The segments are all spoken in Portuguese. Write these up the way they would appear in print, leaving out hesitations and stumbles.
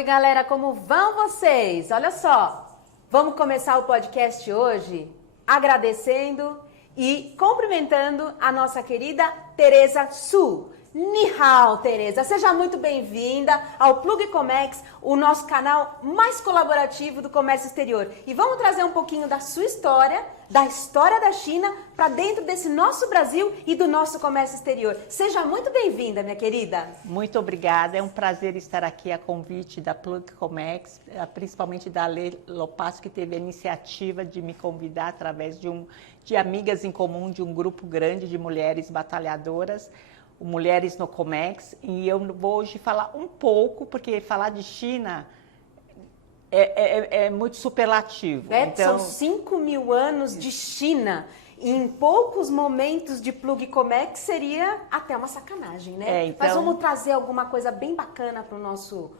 Oi, galera, como vão vocês? Olha só, vamos começar o podcast hoje agradecendo e cumprimentando a nossa querida Tereza Su. Ni hao, Tereza. Seja muito bem-vinda ao Plug Comex, o nosso canal mais colaborativo do comércio exterior. E vamos trazer um pouquinho da sua história, da história da China, para dentro desse nosso Brasil e do nosso comércio exterior. Seja muito bem-vinda, minha querida. Muito obrigada. É um prazer estar aqui a convite da Plug Comex, principalmente da Lê Lopasso, que teve a iniciativa de me convidar através de amigas em comum, de um grupo grande de mulheres batalhadoras, Mulheres no Comex, e eu vou hoje falar um pouco, porque falar de China é muito superlativo. Então, são 5.000 anos de China. Em poucos momentos de Plug Comex seria até uma sacanagem, né? Então... Mas vamos trazer alguma coisa bem bacana para o nosso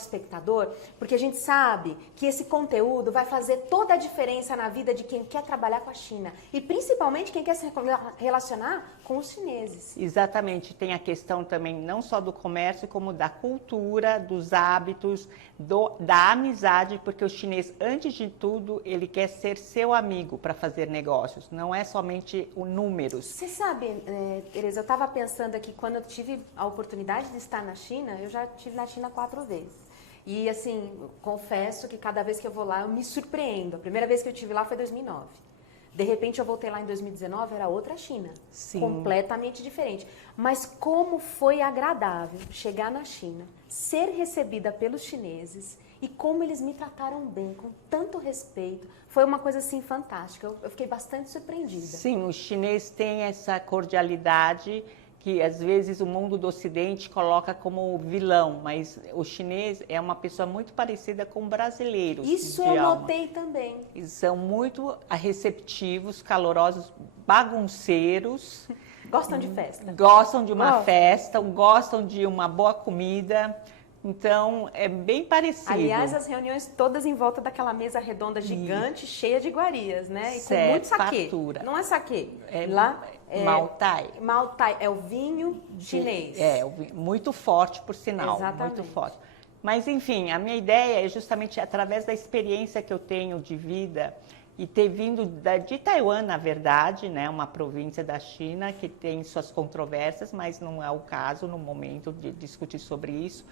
espectador, porque a gente sabe que esse conteúdo vai fazer toda a diferença na vida de quem quer trabalhar com a China e principalmente quem quer se relacionar com os chineses. Exatamente, tem a questão também não só do comércio, como da cultura, dos hábitos, da amizade, porque o chinês, antes de tudo, ele quer ser seu amigo para fazer negócios, não é somente o números. Você sabe, Tereza, eu estava pensando aqui, quando eu tive a oportunidade de estar na China, eu já estive na China 4 vezes. E assim, confesso que cada vez que eu vou lá, eu me surpreendo. A primeira vez que eu estive lá foi em 2009. De repente eu voltei lá em 2019, era outra China. Sim. Completamente diferente. Mas como foi agradável chegar na China, ser recebida pelos chineses e como eles me trataram bem, com tanto respeito. Foi uma coisa assim fantástica. Eu fiquei bastante surpreendida. Sim, o chinês tem essa cordialidade que às vezes o mundo do Ocidente coloca como vilão, mas o chinês é uma pessoa muito parecida com brasileiros. Isso eu notei também. Eles são muito receptivos, calorosos, bagunceiros. Gostam de festa. Gostam de uma festa, gostam de uma boa comida. Então, é bem parecido. Aliás, as reuniões todas em volta daquela mesa redonda gigante, cheia de iguarias, né? E certo, com muito saquê. fartura. Não é saquê. Lá Maltai. Maltai é o vinho chinês. Muito forte, por sinal. Exatamente. Muito forte. Mas, enfim, a minha ideia é justamente através da experiência que eu tenho de vida e ter vindo de Taiwan, na verdade, né, uma província da China que tem suas controvérsias, mas não é o caso no momento de discutir sobre isso.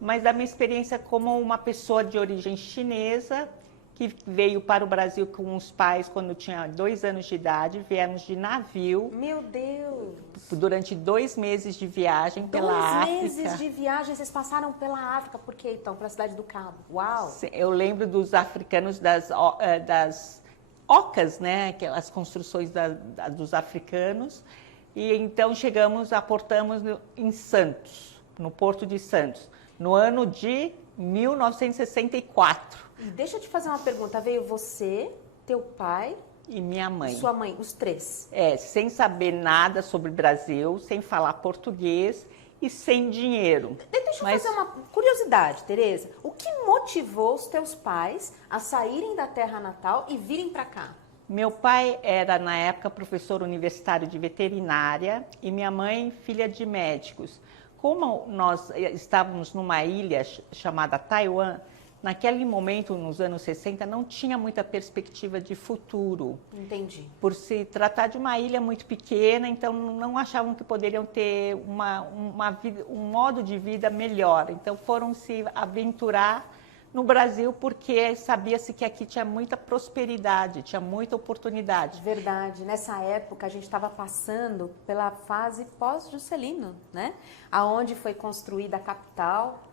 Mas da minha experiência como uma pessoa de origem chinesa que veio para o Brasil com os pais quando eu tinha 2 anos de idade, viemos de navio. Meu Deus! Durante 2 meses de viagem pela África. 2 meses de viagem, vocês passaram pela África, por quê então? Pela Cidade do Cabo. Uau! Eu lembro dos africanos, das ocas, né? Aquelas construções dos africanos. E então aportamos em Santos, no Porto de Santos, no ano de 1964. E deixa eu te fazer uma pergunta. Veio você, teu pai e minha mãe. Sua mãe, os 3. Sem saber nada sobre o Brasil, sem falar português e sem dinheiro. Deixa eu fazer uma curiosidade, Tereza. O que motivou os teus pais a saírem da terra natal e virem para cá? Meu pai era, na época, professor universitário de veterinária e minha mãe, filha de médicos. Como nós estávamos numa ilha chamada Taiwan, naquele momento, nos anos 60, não tinha muita perspectiva de futuro. Entendi. Por se tratar de uma ilha muito pequena, então não achavam que poderiam ter um modo de vida melhor. Então foram se aventurar no Brasil porque sabia-se que aqui tinha muita prosperidade, tinha muita oportunidade. Verdade. Nessa época a gente estava passando pela fase pós-Juscelino, né? Aonde foi construída a capital,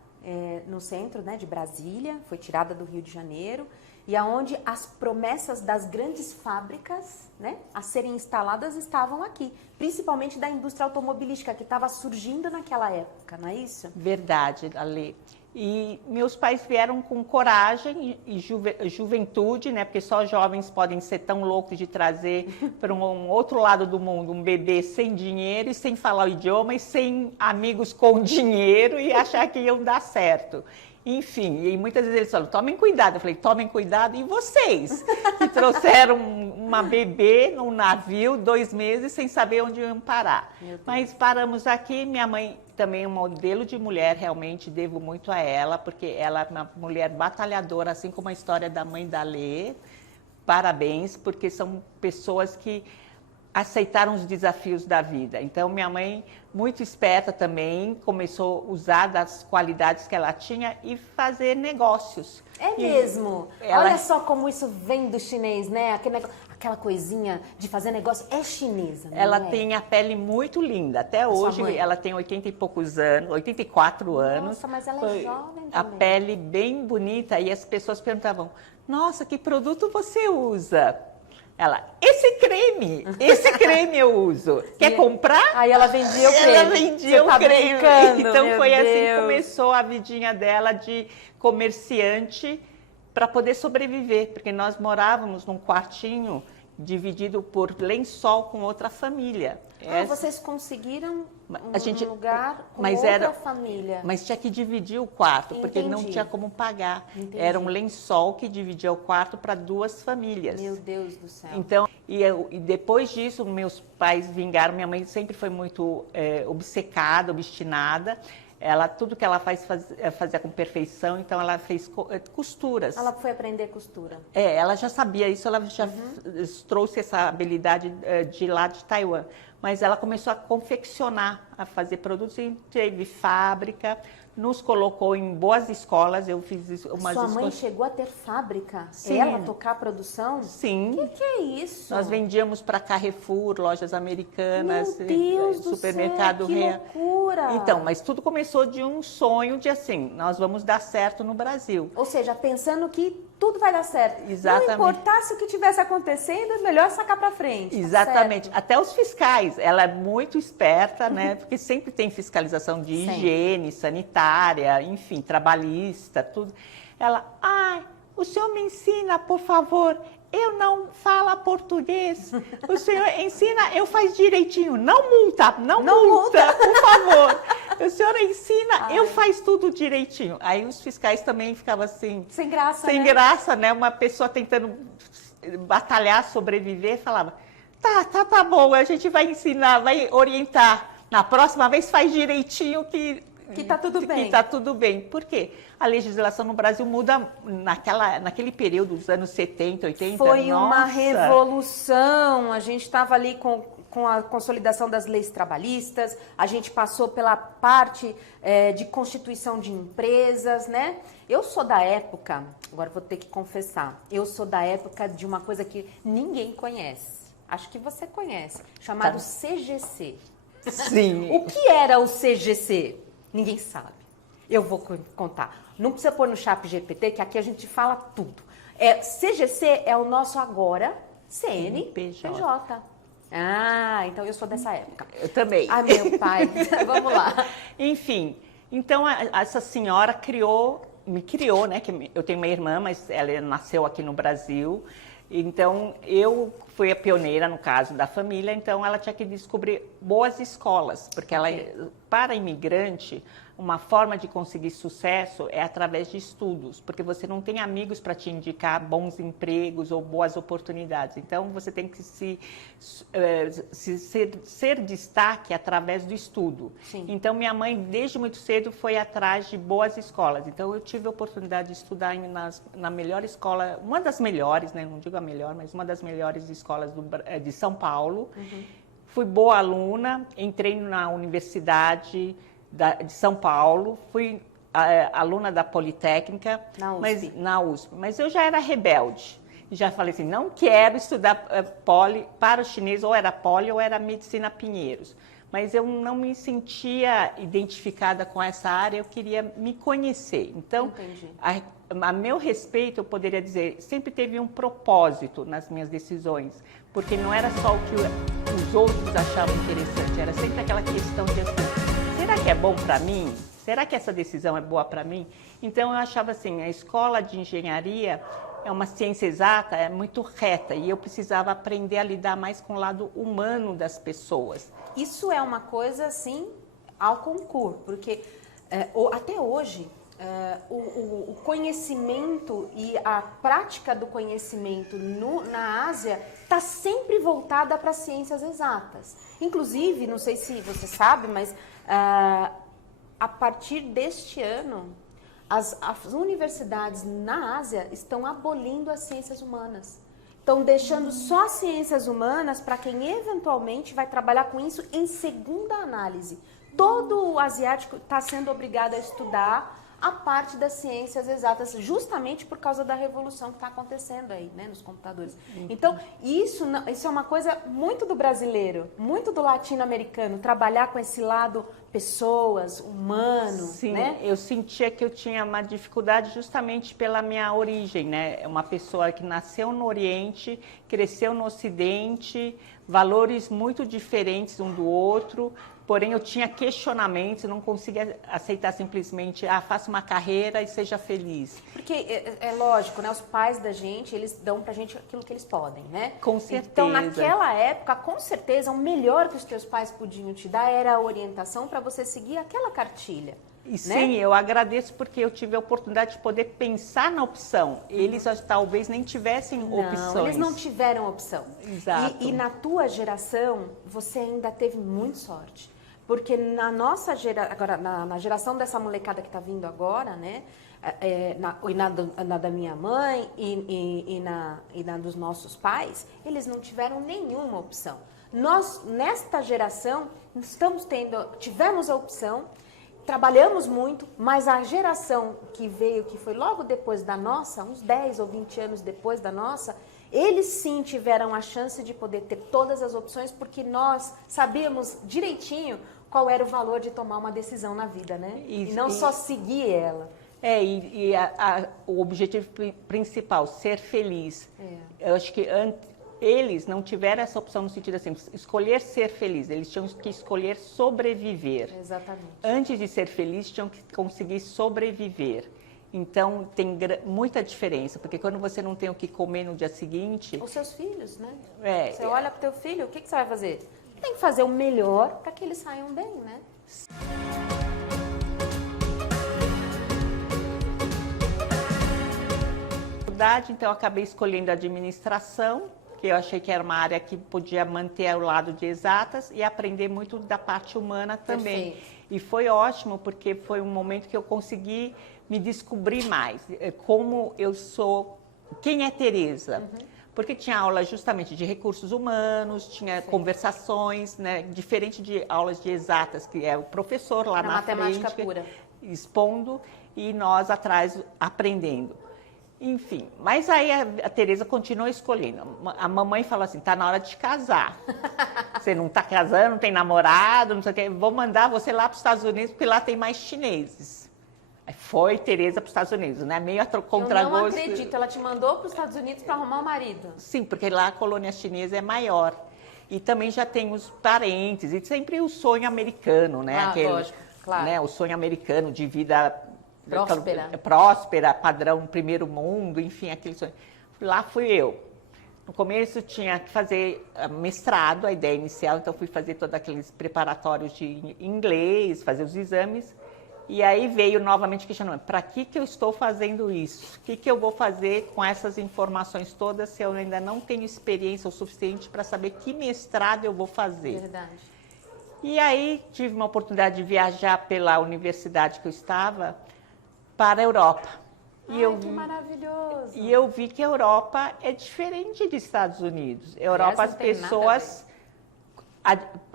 no centro, né, de Brasília, foi tirada do Rio de Janeiro, e aonde as promessas das grandes fábricas, né, a serem instaladas estavam aqui, principalmente da indústria automobilística que estava surgindo naquela época, não é isso? Verdade, Ale. E meus pais vieram com coragem e juventude, né? Porque só jovens podem ser tão loucos de trazer para um outro lado do mundo um bebê sem dinheiro e sem falar o idioma e sem amigos com dinheiro e achar que iam dar certo. Enfim, e muitas vezes eles falam, tomem cuidado. Eu falei, tomem cuidado e vocês, que trouxeram uma bebê num navio 2 meses sem saber onde iam parar. Mas paramos aqui, minha mãe também é um modelo de mulher, realmente devo muito a ela, porque ela é uma mulher batalhadora, assim como a história da mãe da Lê. Parabéns, porque são pessoas que aceitaram os desafios da vida. Então, minha mãe, muito esperta também, começou a usar das qualidades que ela tinha e fazer negócios. É mesmo? Olha só como isso vem do chinês, né? Aquela coisinha de fazer negócio é chinesa, não Ela é? tem a pele muito linda. Até hoje, ela tem 80 e poucos anos, 84 anos. Nossa, mas ela é jovem também. A pele bem bonita. E as pessoas perguntavam, nossa, que produto você usa? Ela, esse creme eu uso. Quer comprar? Aí ela vendia o creme. Ela vendia o creme. Então foi assim que começou a vidinha dela de comerciante para poder sobreviver. Porque nós morávamos num quartinho dividido por lençol com outra família. Vocês conseguiram um lugar com outra família. Mas tinha que dividir o quarto, porque não tinha como pagar. Entendi. Era um lençol que dividia o quarto para 2 famílias. Meu Deus do céu. Então, e depois disso, meus pais vingaram. Minha mãe sempre foi muito obcecada, obstinada. Tudo que ela fazia com perfeição, então ela fez costuras. Ela foi aprender costura. Ela já sabia isso, ela já trouxe essa habilidade de lá de Taiwan. Mas ela começou a confeccionar, a fazer produtos e teve fábrica, nos colocou em boas escolas. Eu fiz umas Sua mãe chegou a ter fábrica? Sim. Ela tocar a produção? Sim. O que é isso? Nós vendíamos para Carrefour, lojas americanas, Meu Deus do supermercado céu, que loucura! Então, mas tudo começou de um sonho de assim, nós vamos dar certo no Brasil. Ou seja, pensando que tudo vai dar certo. Exatamente. Não importasse o que estivesse acontecendo, é melhor sacar para frente. Exatamente. Tá certo. Até os fiscais, ela é muito esperta, né? Porque sempre tem fiscalização de higiene, sanitária, enfim, trabalhista, tudo. Ela, o senhor me ensina, por favor. Eu não falo português. O senhor ensina, eu faço direitinho. Não multa, não multa, por favor. O senhor ensina, eu faço tudo direitinho. Aí os fiscais também ficavam assim... Sem graça, Sem graça, né? Uma pessoa tentando batalhar, sobreviver, falava, tá bom, a gente vai ensinar, vai orientar. Na próxima vez faz direitinho que tá tudo bem. Que tá tudo bem. Por quê? A legislação no Brasil muda naquele período dos anos 70, 80. Foi uma revolução. A gente estava ali com a consolidação das leis trabalhistas, a gente passou pela parte de constituição de empresas, né? Eu sou da época, agora vou ter que confessar, eu sou da época de uma coisa que ninguém conhece. Acho que você conhece, chamado CGC. Sim. O que era o CGC? Ninguém sabe. Eu vou contar. Não precisa pôr no chat GPT, que aqui a gente fala tudo. CGC é o nosso agora CNPJ. Então eu sou dessa época. Eu também. Ai, meu pai. Vamos lá. Enfim, então essa senhora me criou, né? Que eu tenho uma irmã, mas ela nasceu aqui no Brasil. Então, eu fui a pioneira, no caso da família, então ela tinha que descobrir boas escolas, porque para imigrante, uma forma de conseguir sucesso é através de estudos, porque você não tem amigos para te indicar bons empregos ou boas oportunidades. Então, você tem que ser destaque através do estudo. Sim. Então, minha mãe, desde muito cedo, foi atrás de boas escolas. Então, eu tive a oportunidade de estudar na melhor escola, uma das melhores, né? Não digo a melhor, mas uma das melhores escolas de São Paulo. Uhum. Fui boa aluna, entrei na universidade de São Paulo, fui aluna da Politécnica, na USP. Mas eu já era rebelde. Já falei assim, não quero estudar poli para o chinês, ou era poli ou era medicina Pinheiros. Mas eu não me sentia identificada com essa área, eu queria me conhecer. Então, a meu respeito, eu poderia dizer, sempre teve um propósito nas minhas decisões, porque não era só o que os outros achavam interessante, era sempre aquela questão de assim, será que é bom para mim? Será que essa decisão é boa para mim? Então, eu achava assim, a escola de engenharia é uma ciência exata, é muito reta, e eu precisava aprender a lidar mais com o lado humano das pessoas. Isso é uma coisa, assim, ao concurso, porque até hoje, o conhecimento e a prática do conhecimento na Ásia está sempre voltada para as ciências exatas. Inclusive, não sei se você sabe, mas a partir deste ano, as universidades na Ásia estão abolindo as ciências humanas. Estão deixando só as ciências humanas para quem eventualmente vai trabalhar com isso em segunda análise. Todo o asiático está sendo obrigado a estudar a parte das ciências exatas, justamente por causa da revolução que está acontecendo aí, né, nos computadores. Então, isso é uma coisa muito do brasileiro, muito do latino-americano, trabalhar com esse lado pessoas, humano, Sim, né? eu sentia que eu tinha uma dificuldade justamente pela minha origem, né? É uma pessoa que nasceu no Oriente, cresceu no Ocidente, valores muito diferentes um do outro, porém eu tinha questionamentos, eu não conseguia aceitar simplesmente, faça uma carreira e seja feliz. Porque é lógico, né? Os pais da gente, eles dão pra gente aquilo que eles podem, né? Com certeza. Então, naquela época, com certeza, o melhor que os teus pais podiam te dar era a orientação para você seguir aquela cartilha. E né? sim, eu agradeço porque eu tive a oportunidade de poder pensar na opção. Eles talvez nem tivessem opções. Não, eles não tiveram opção. Exato. E na tua geração, você ainda teve muita sorte. Porque na nossa agora na geração dessa molecada que está vindo agora, né? Na da minha mãe e na dos nossos pais, eles não tiveram nenhuma opção. Nós, nesta geração, tivemos a opção, trabalhamos muito, mas a geração que veio, que foi logo depois da nossa, uns 10 ou 20 anos depois da nossa, eles sim tiveram a chance de poder ter todas as opções, porque nós sabíamos direitinho qual era o valor de tomar uma decisão na vida, né? E não só seguir ela. O objetivo principal, ser feliz. Eu acho que eles não tiveram essa opção no sentido assim, escolher ser feliz, eles tinham que escolher sobreviver. Exatamente. Antes de ser feliz, tinham que conseguir sobreviver. Então, tem muita diferença, porque quando você não tem o que comer no dia seguinte... Os seus filhos, né? É, você olha para o teu filho, o que você vai fazer? Tem que fazer o melhor para que eles saiam bem, né? Então, eu acabei escolhendo a administração, que eu achei que era uma área que podia manter o lado de exatas e aprender muito da parte humana também. Perfeito. E foi ótimo, porque foi um momento que eu consegui me descobrir mais, como eu sou, quem é Tereza. Porque tinha aula justamente de recursos humanos, tinha conversações, né, diferente de aulas de exatas, que é o professor lá na matemática frente, pura, expondo, e nós atrás aprendendo. Enfim, mas aí a Tereza continuou escolhendo. A mamãe falou assim, tá na hora de casar. Você não tá casando, não tem namorado, não sei o que, vou mandar você lá para os Estados Unidos, porque lá tem mais chineses. Aí foi Tereza para os Estados Unidos, né? Meio contra gosto. Eu não acredito, ela te mandou para os Estados Unidos para arrumar um marido. Sim, porque lá a colônia chinesa é maior. E também já tem os parentes, e sempre o sonho americano, né? Lógico, claro. Né? O sonho americano de vida... Próspera, padrão primeiro mundo, enfim, aquele sonho. Lá fui eu. No começo tinha que fazer mestrado, a ideia inicial, então fui fazer todos aqueles preparatórios de inglês, fazer os exames, e aí veio novamente questionamento, para que eu estou fazendo isso? O que eu vou fazer com essas informações todas se eu ainda não tenho experiência o suficiente para saber que mestrado eu vou fazer? Verdade. E aí tive uma oportunidade de viajar pela universidade que eu estava, para a Europa. Que maravilhoso! E eu vi que a Europa é diferente dos Estados Unidos. A Europa, as pessoas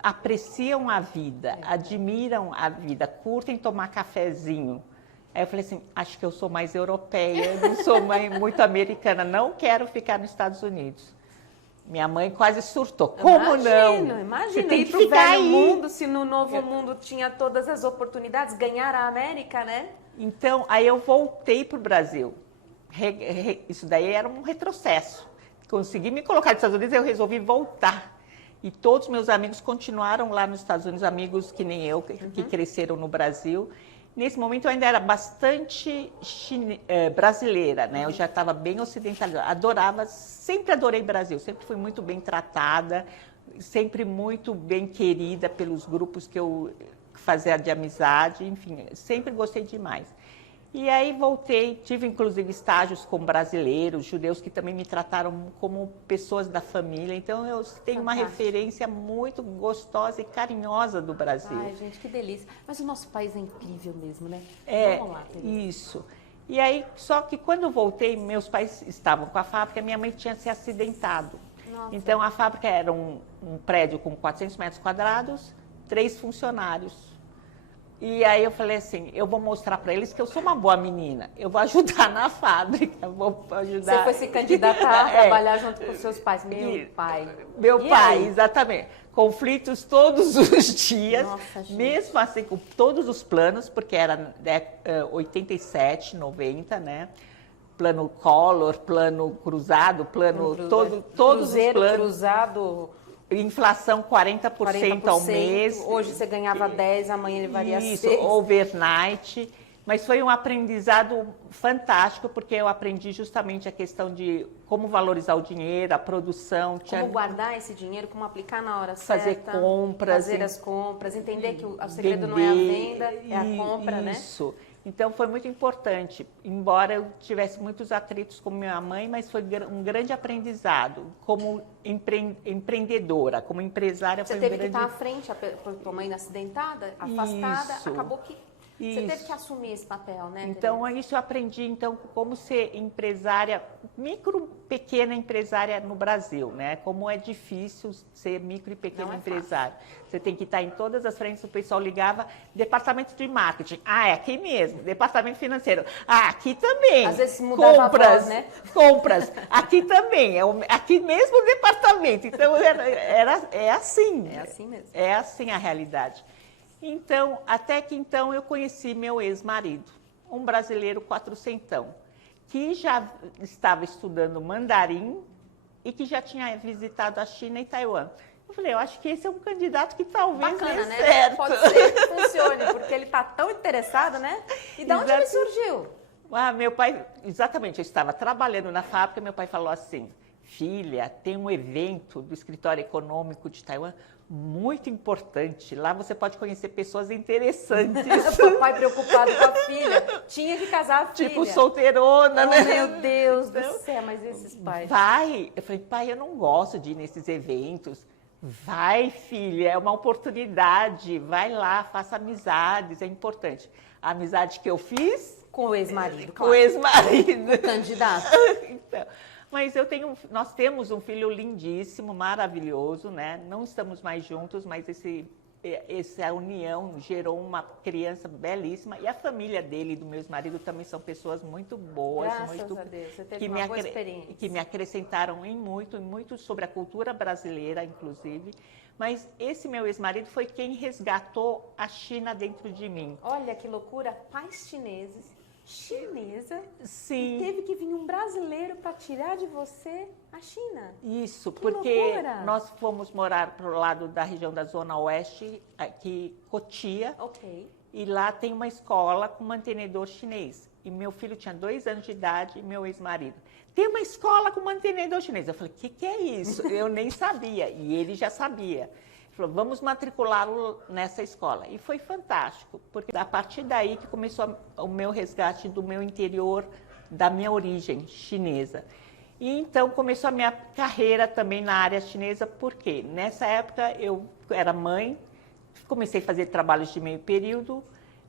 apreciam a vida, admiram a vida, curtem tomar cafezinho. Aí eu falei assim, acho que eu sou mais europeia, não sou muito americana, não quero ficar nos Estados Unidos. Minha mãe quase surtou. Como não? Imagina, você tem ir que pro ficar velho aí. mundo, se no novo mundo tinha todas as oportunidades, ganhar a América, né? Então, aí eu voltei para o Brasil. Isso daí era um retrocesso. Consegui me colocar nos Estados Unidos, eu resolvi voltar. E todos meus amigos continuaram lá nos Estados Unidos, amigos que nem eu, que cresceram no Brasil. Nesse momento eu ainda era bastante brasileira, né? Eu já estava bem ocidentalizada. Sempre adorei Brasil, sempre fui muito bem tratada, sempre muito bem querida pelos grupos que eu fazia de amizade, enfim, sempre gostei demais. E aí voltei, tive inclusive estágios com brasileiros, judeus que também me trataram como pessoas da família. Então eu tenho uma referência muito gostosa e carinhosa do Brasil. Ai, gente, que delícia. Mas o nosso país é incrível mesmo, né? Vamos lá, isso. E aí, só que quando eu voltei, meus pais estavam com a fábrica, minha mãe tinha se acidentado. Nossa. Então a fábrica era um prédio com 400 metros quadrados, 3 funcionários. E aí eu falei assim, eu vou mostrar para eles que eu sou uma boa menina, eu vou ajudar na fábrica, vou ajudar... Você foi se candidatar a trabalhar junto com seus pais, meu pai. Meu pai, exatamente. Conflitos todos os dias, Nossa, gente. Mesmo assim com todos os planos, porque era 87, 90, né? Plano Collor, plano cruzado, todos os planos. Cruzado... Inflação 40% ao mês. Hoje você ganhava 10, amanhã ele varia 6. Isso, overnight. Mas foi um aprendizado fantástico, porque eu aprendi justamente a questão de como valorizar o dinheiro, a produção. Como guardar esse dinheiro, como aplicar na hora fazer certa. Fazer as compras, entender que o segredo não é a venda, é a compra, né? Isso. Então foi muito importante, embora eu tivesse muitos atritos com minha mãe, mas foi um grande aprendizado. Como empreendedora, como empresária, Você teve que estar à frente, a tua mãe acidentada, afastada, acabou que você teve que assumir esse papel, né? Então, Tereza? isso eu aprendi, então, como ser empresária, pequena empresária no Brasil, né? Como é difícil ser micro e pequeno empresário. Você tem que estar em todas as frentes, o pessoal ligava, departamento de marketing, é aqui mesmo, departamento financeiro, aqui também. Às vezes mudava a voz, né? Compras, aqui também, aqui mesmo o departamento. Então, é assim. É assim mesmo. É assim a realidade. Então, até que então eu conheci meu ex-marido, um brasileiro quatrocentão, que já estava estudando mandarim e que já tinha visitado a China e Taiwan. Eu falei, eu acho que esse é um candidato que talvez Bacana, dê né? certo. Pode ser que funcione, porque ele está tão interessado, né? E de onde ele surgiu? Meu pai, exatamente, eu estava trabalhando na fábrica, meu pai falou assim, filha, tem um evento do escritório econômico de Taiwan muito importante. Lá você pode conhecer pessoas interessantes. O pai preocupado com a filha. Tinha que casar a filha. Tipo solteirona, né? Meu Deus do céu, mas esses pais... Vai. Eu falei, pai, eu não gosto de ir nesses eventos. Vai, filha, é uma oportunidade. Vai lá, faça amizades, é importante. A amizade que eu fiz... Com o ex-marido, Com o ex-marido. O candidato. Então... Mas nós temos um filho lindíssimo, maravilhoso, né? Não estamos mais juntos, mas essa união gerou uma criança belíssima. E a família dele e do meu ex-marido também são pessoas muito boas. Graças a Deus, você teve uma boa experiência. Que me acrescentaram em muito sobre a cultura brasileira, inclusive. Mas esse meu ex-marido foi quem resgatou a China dentro de mim. Olha que loucura, pais chineses. Chinesa, sim. E teve que vir um brasileiro para tirar de você a China. Isso, que porque loucura. Nós fomos morar para o lado da região da Zona Oeste, aqui, Cotia. Ok. E lá tem uma escola com mantenedor chinês. E meu filho tinha 2 anos de idade e meu ex-marido. Tem uma escola com mantenedor chinês. Eu falei, o que é isso? Eu nem sabia. E ele já sabia. Falou, vamos matriculá-lo nessa escola. E foi fantástico, porque a partir daí que começou o meu resgate do meu interior, da minha origem chinesa. E então começou a minha carreira também na área chinesa, porque nessa época eu era mãe, comecei a fazer trabalhos de meio período,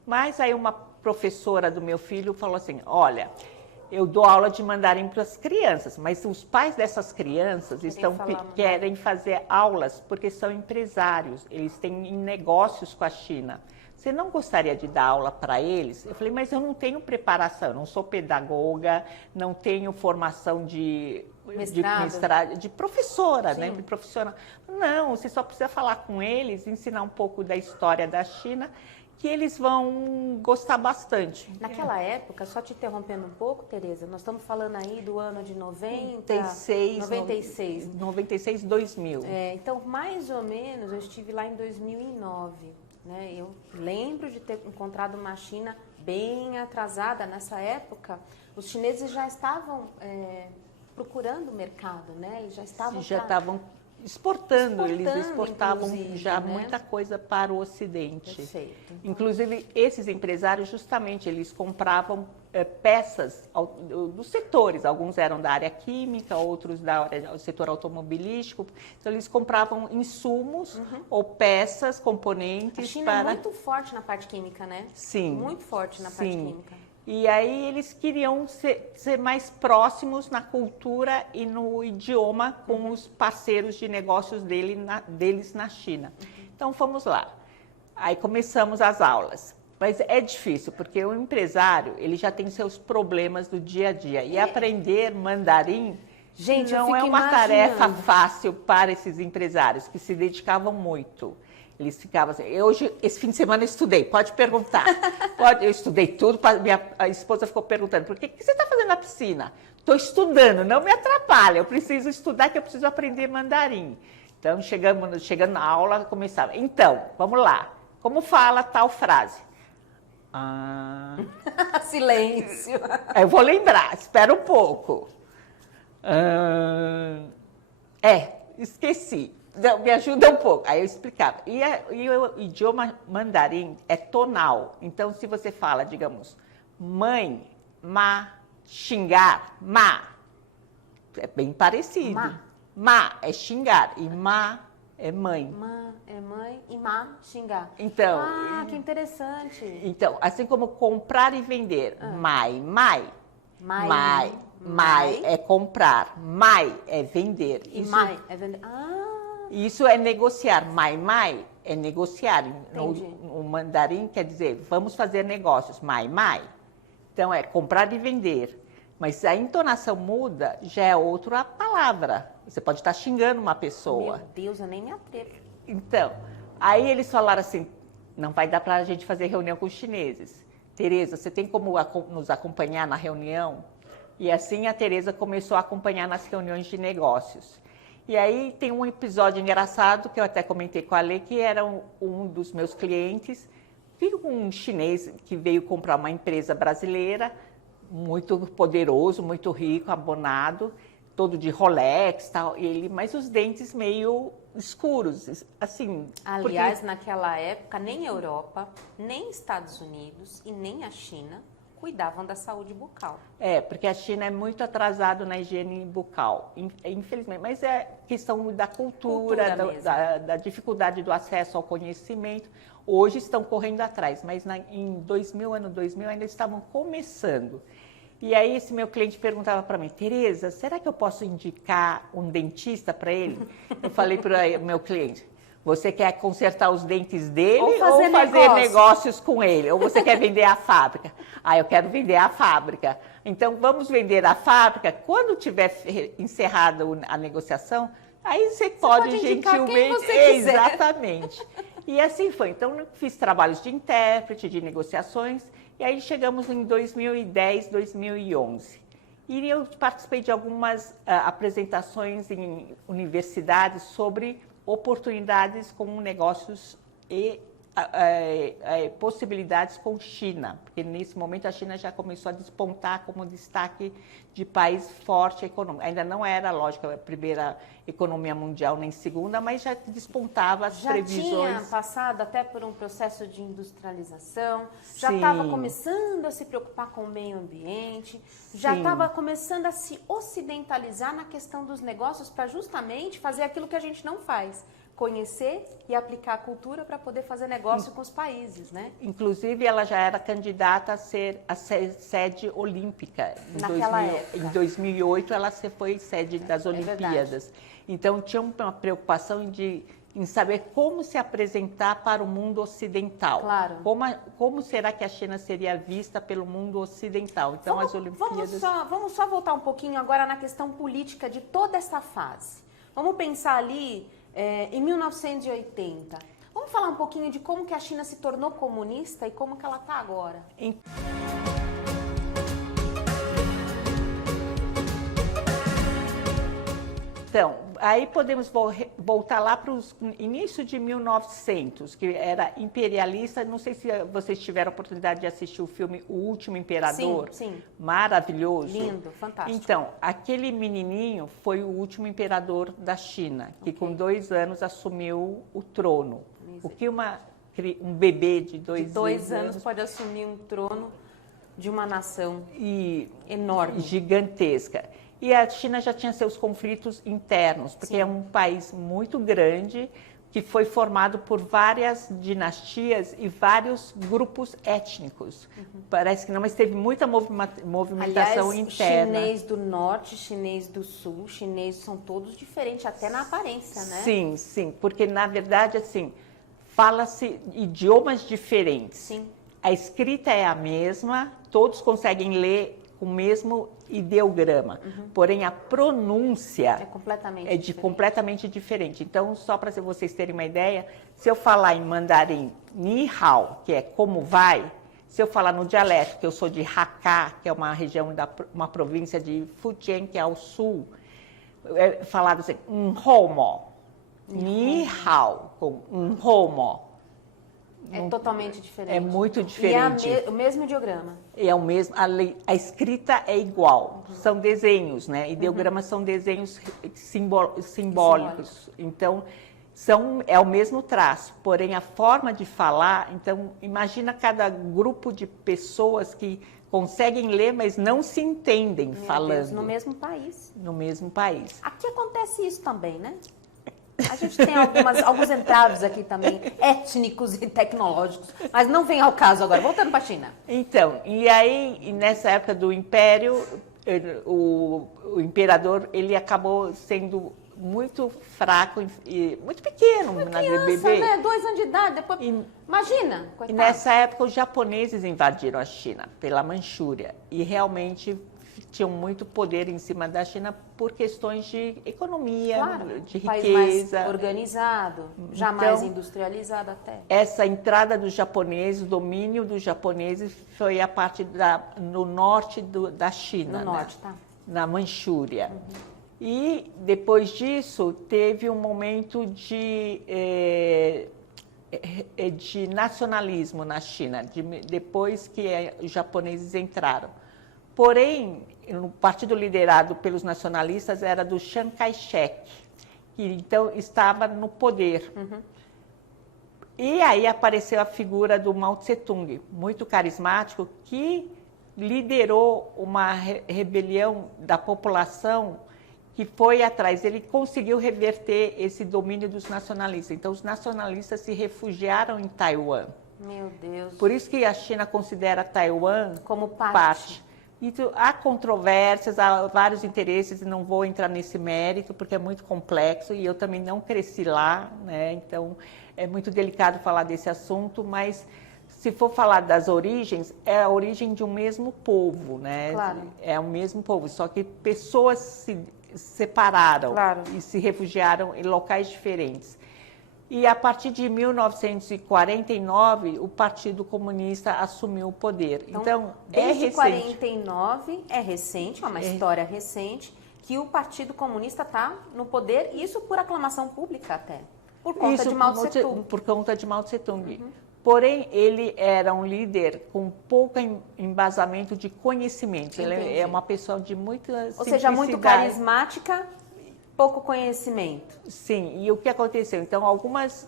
mas aí uma professora do meu filho falou assim, olha... Eu dou aula de mandarim para as crianças, mas os pais dessas crianças querem fazer aulas porque são empresários, eles têm negócios com a China. Você não gostaria de dar aula para eles? Eu falei, mas eu não tenho preparação, não sou pedagoga, não tenho formação de professora, né? De profissional. Não, você só precisa falar com eles, ensinar um pouco da história da China, que eles vão gostar bastante. Naquela época, só te interrompendo um pouco, Tereza, nós estamos falando aí do ano de 96, 2000. Então, mais ou menos, eu estive lá em 2009. Né? Eu lembro de ter encontrado uma China bem atrasada nessa época. Os chineses já estavam procurando o mercado, né? Eles já estavam exportando, eles exportavam já né? muita coisa para o Ocidente. Perfeito. Inclusive, esses empresários, justamente, eles compravam peças dos setores. Alguns eram da área química, outros da área do setor automobilístico. Então, eles compravam insumos ou peças, componentes. A China é muito forte na parte química, né? Sim. Muito forte na parte química. E aí eles queriam ser mais próximos na cultura e no idioma com os parceiros de negócios deles na China. Então, fomos lá. Aí começamos as aulas. Mas é difícil, porque o empresário, ele já tem seus problemas do dia a dia. E aprender mandarim, gente, não é uma tarefa fácil para esses empresários, que se dedicavam muito. Eles ficavam assim, hoje, esse fim de semana eu estudei, pode perguntar. Eu estudei tudo, a esposa ficou perguntando, por que você está fazendo na piscina? Estou estudando, não me atrapalha, eu preciso estudar, que eu preciso aprender mandarim. Então, chegando na aula, começava, então, vamos lá, como fala tal frase? Silêncio. Eu vou lembrar, espera um pouco. Esqueci. Não, me ajuda um pouco. Aí eu explicava. E o idioma mandarim é tonal. Então, se você fala, digamos, mãe, ma, xingar, ma, é bem parecido. Ma é xingar e ma é mãe. Ma é mãe e ma, xingar. Então, que interessante. Então, assim como comprar e vender, mai é comprar, mai é vender. E mai é vender. Isso é negociar. Mai é negociar. No mandarim quer dizer, vamos fazer negócios. Mai. Então, é comprar e vender. Mas a entonação muda, já é outra palavra. Você pode estar xingando uma pessoa. Meu Deus, eu nem me atrevo. Então, aí eles falaram assim, não vai dar para a gente fazer reunião com os chineses. Tereza, você tem como nos acompanhar na reunião? E assim a Tereza começou a acompanhar nas reuniões de negócios. E aí tem um episódio engraçado que eu até comentei com a Lê, que era um dos meus clientes, viu um chinês que veio comprar uma empresa brasileira, muito poderoso, muito rico, abonado, todo de Rolex, tal, mas os dentes meio escuros, assim. Aliás, naquela época, nem Europa, nem Estados Unidos e nem a China cuidavam da saúde bucal. Porque a China é muito atrasada na higiene bucal, infelizmente. Mas é questão da cultura da dificuldade do acesso ao conhecimento. Hoje estão correndo atrás, mas em 2000, ano 2000, ainda estavam começando. E aí esse meu cliente perguntava para mim, Tereza, será que eu posso indicar um dentista para ele? Eu falei para o meu cliente, você quer consertar os dentes dele ou fazer negócios com ele? Ou você quer vender a fábrica? Eu quero vender a fábrica. Então, vamos vender a fábrica. Quando tiver encerrada a negociação, aí você pode gentilmente... Quem você quiser. Exatamente. E assim foi. Então, eu fiz trabalhos de intérprete, de negociações, e aí chegamos em 2010, 2011. E eu participei de algumas apresentações em universidades sobre oportunidades com negócios e possibilidades com China, porque nesse momento a China já começou a despontar como destaque de país forte econômico. Ainda não era, lógico, a primeira economia mundial nem segunda, mas já despontava as previsões. Já tinha passado até por um processo de industrialização, já estava começando a se preocupar com o meio ambiente, já estava começando a se ocidentalizar na questão dos negócios para justamente fazer aquilo que a gente não faz. Conhecer e aplicar a cultura para poder fazer negócio com os países, né? Inclusive, ela já era candidata a ser a sede olímpica. Naquela época. Em 2008, ela foi sede das Olimpíadas. Então, tinha uma preocupação em saber como se apresentar para o mundo ocidental. Claro. Como será que a China seria vista pelo mundo ocidental? Então, as Olimpíadas... Vamos só voltar um pouquinho agora na questão política de toda essa fase. Vamos pensar ali... em 1980. Vamos falar um pouquinho de como que a China se tornou comunista e como que ela está agora. Então, aí podemos voltar lá para o início de 1900, que era imperialista. Não sei se vocês tiveram a oportunidade de assistir o filme O Último Imperador. Sim, sim. Maravilhoso. Lindo, fantástico. Então, aquele menininho foi o último imperador da China, que com 2 anos assumiu o trono. O que um bebê de 2 anos pode assumir um trono de uma nação enorme, gigantesca. E a China já tinha seus conflitos internos, porque Sim. é um país muito grande, que foi formado por várias dinastias e vários grupos étnicos. Parece que não, mas teve muita movimentação interna. Chinês do norte, chinês do sul, chinês são todos diferentes, até na aparência, né? Sim, sim, porque na verdade, assim, fala-se idiomas diferentes. Sim. A escrita é a mesma, todos conseguem ler o mesmo ideograma, porém a pronúncia É completamente diferente. completamente diferente. Então, só para vocês terem uma ideia, se eu falar em mandarim Ni Hao, que é como vai, se eu falar no dialeto, que eu sou de Hakka, que é uma região uma província de Fujian, que é ao sul, é falado assim, Homo, Ni Hao, com Homo. É totalmente diferente. É muito diferente. E é o mesmo ideograma. É o mesmo, a escrita é igual, são desenhos, né? Ideogramas são desenhos simbólicos. Então, é o mesmo traço, porém a forma de falar, então imagina cada grupo de pessoas que conseguem ler, mas não se entendem falando. Deus, no mesmo país. No mesmo país. Aqui acontece isso também, né? A gente tem alguns entraves aqui também, étnicos e tecnológicos, mas não vem ao caso agora. Voltando para a China. Então, e aí, nessa época do Império, o imperador, ele acabou sendo muito fraco e muito pequeno na bebê. Né? 2 anos de idade, depois... Imagina, coitado. E nessa época, os japoneses invadiram a China pela Manchúria e realmente tinham muito poder em cima da China por questões de economia, claro, de um país riqueza. mais organizado, jamais industrializado até. Essa entrada dos japoneses, o domínio dos japoneses foi a parte no norte da China. No norte, tá. Na Manchúria. E depois disso, teve um momento de nacionalismo na China, depois que os japoneses entraram. Porém, o partido liderado pelos nacionalistas era do Chiang Kai-shek, que então estava no poder. E aí apareceu a figura do Mao Tse-tung, muito carismático, que liderou uma rebelião da população que foi atrás. Ele conseguiu reverter esse domínio dos nacionalistas. Então, os nacionalistas se refugiaram em Taiwan. Meu Deus. Por isso que a China considera Taiwan como parte. Então, há controvérsias, há vários interesses, e não vou entrar nesse mérito, porque é muito complexo, e eu também não cresci lá, né? Então, é muito delicado falar desse assunto, mas se for falar das origens, é a origem de um mesmo povo, né? Claro. É o mesmo povo, só que pessoas se separaram e se refugiaram em locais diferentes. E a partir de 1949, o Partido Comunista assumiu o poder. Então desde é recente. 49, é recente, é uma história recente, que o Partido Comunista está no poder, isso por aclamação pública até, por conta de Mao Tse-tung. Por conta de Mao Tse-tung. Porém, ele era um líder com pouco embasamento de conhecimento. Entendi. Ele é uma pessoa de muita simplicidade. Ou seja, muito carismática, pouco conhecimento. Sim, e o que aconteceu? Então, algumas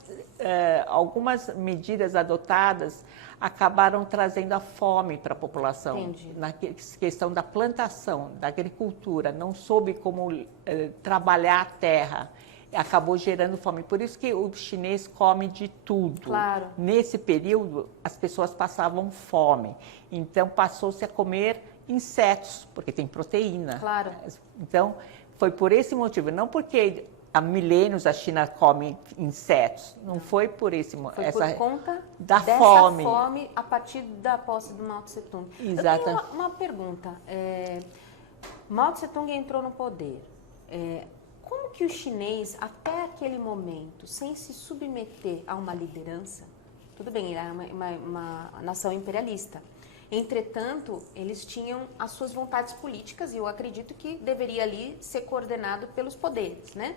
medidas adotadas acabaram trazendo a fome para a população. Entendi. Na questão da plantação, da agricultura, não soube como trabalhar a terra. Acabou gerando fome. Por isso que o chinês come de tudo. Claro. Nesse período, as pessoas passavam fome. Então, passou-se a comer insetos, porque tem proteína. Claro. Então, foi por esse motivo. Não porque há milênios a China come insetos. Não foi por esse motivo. Foi por conta dessa fome a partir da posse do Mao Tse-tung. Exato. Eu tenho uma pergunta. Mao Tse-tung entrou no poder. Como que o chinês, até aquele momento, sem se submeter a uma liderança, tudo bem, ele era uma nação imperialista, Entretanto, eles tinham as suas vontades políticas e eu acredito que deveria ali ser coordenado pelos poderes, né?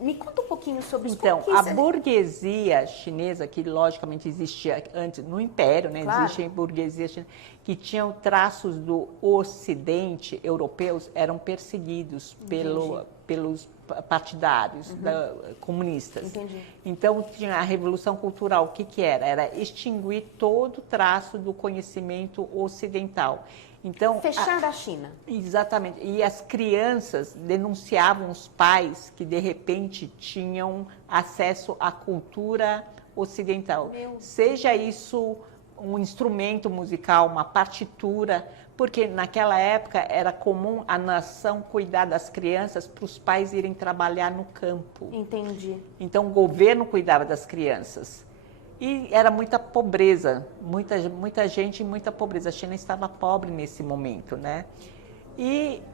Me conta um pouquinho sobre isso. Então, a burguesia chinesa, que logicamente existia antes no Império, né? Claro. Existe a burguesia chinesa, que tinham traços do Ocidente europeus, eram perseguidos pelos partidários comunistas. Entendi. Então, tinha a Revolução Cultural. O que era? Era extinguir todo o traço do conhecimento ocidental. Então, fechar a China. Exatamente. E as crianças denunciavam os pais que, de repente, tinham acesso à cultura ocidental. Seja isso um instrumento musical, uma partitura, porque naquela época era comum a nação cuidar das crianças para os pais irem trabalhar no campo. Entendi. Então, o governo cuidava das crianças. E era muita pobreza, muita gente e muita pobreza. A China estava pobre nesse momento, né?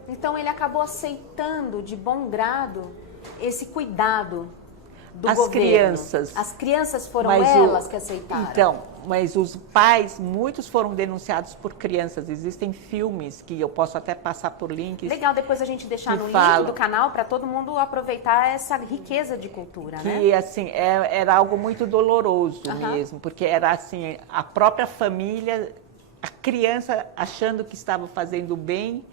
Então ele acabou aceitando de bom grado esse cuidado do governo. Crianças. As crianças foram elas que aceitaram. Então, mas os pais, muitos foram denunciados por crianças. Existem filmes que eu posso até passar por links. Legal, depois a gente deixar no link do canal para todo mundo aproveitar essa riqueza de cultura, né? Que, assim, era algo muito doloroso mesmo, porque era assim, a própria família, a criança achando que estava fazendo bem,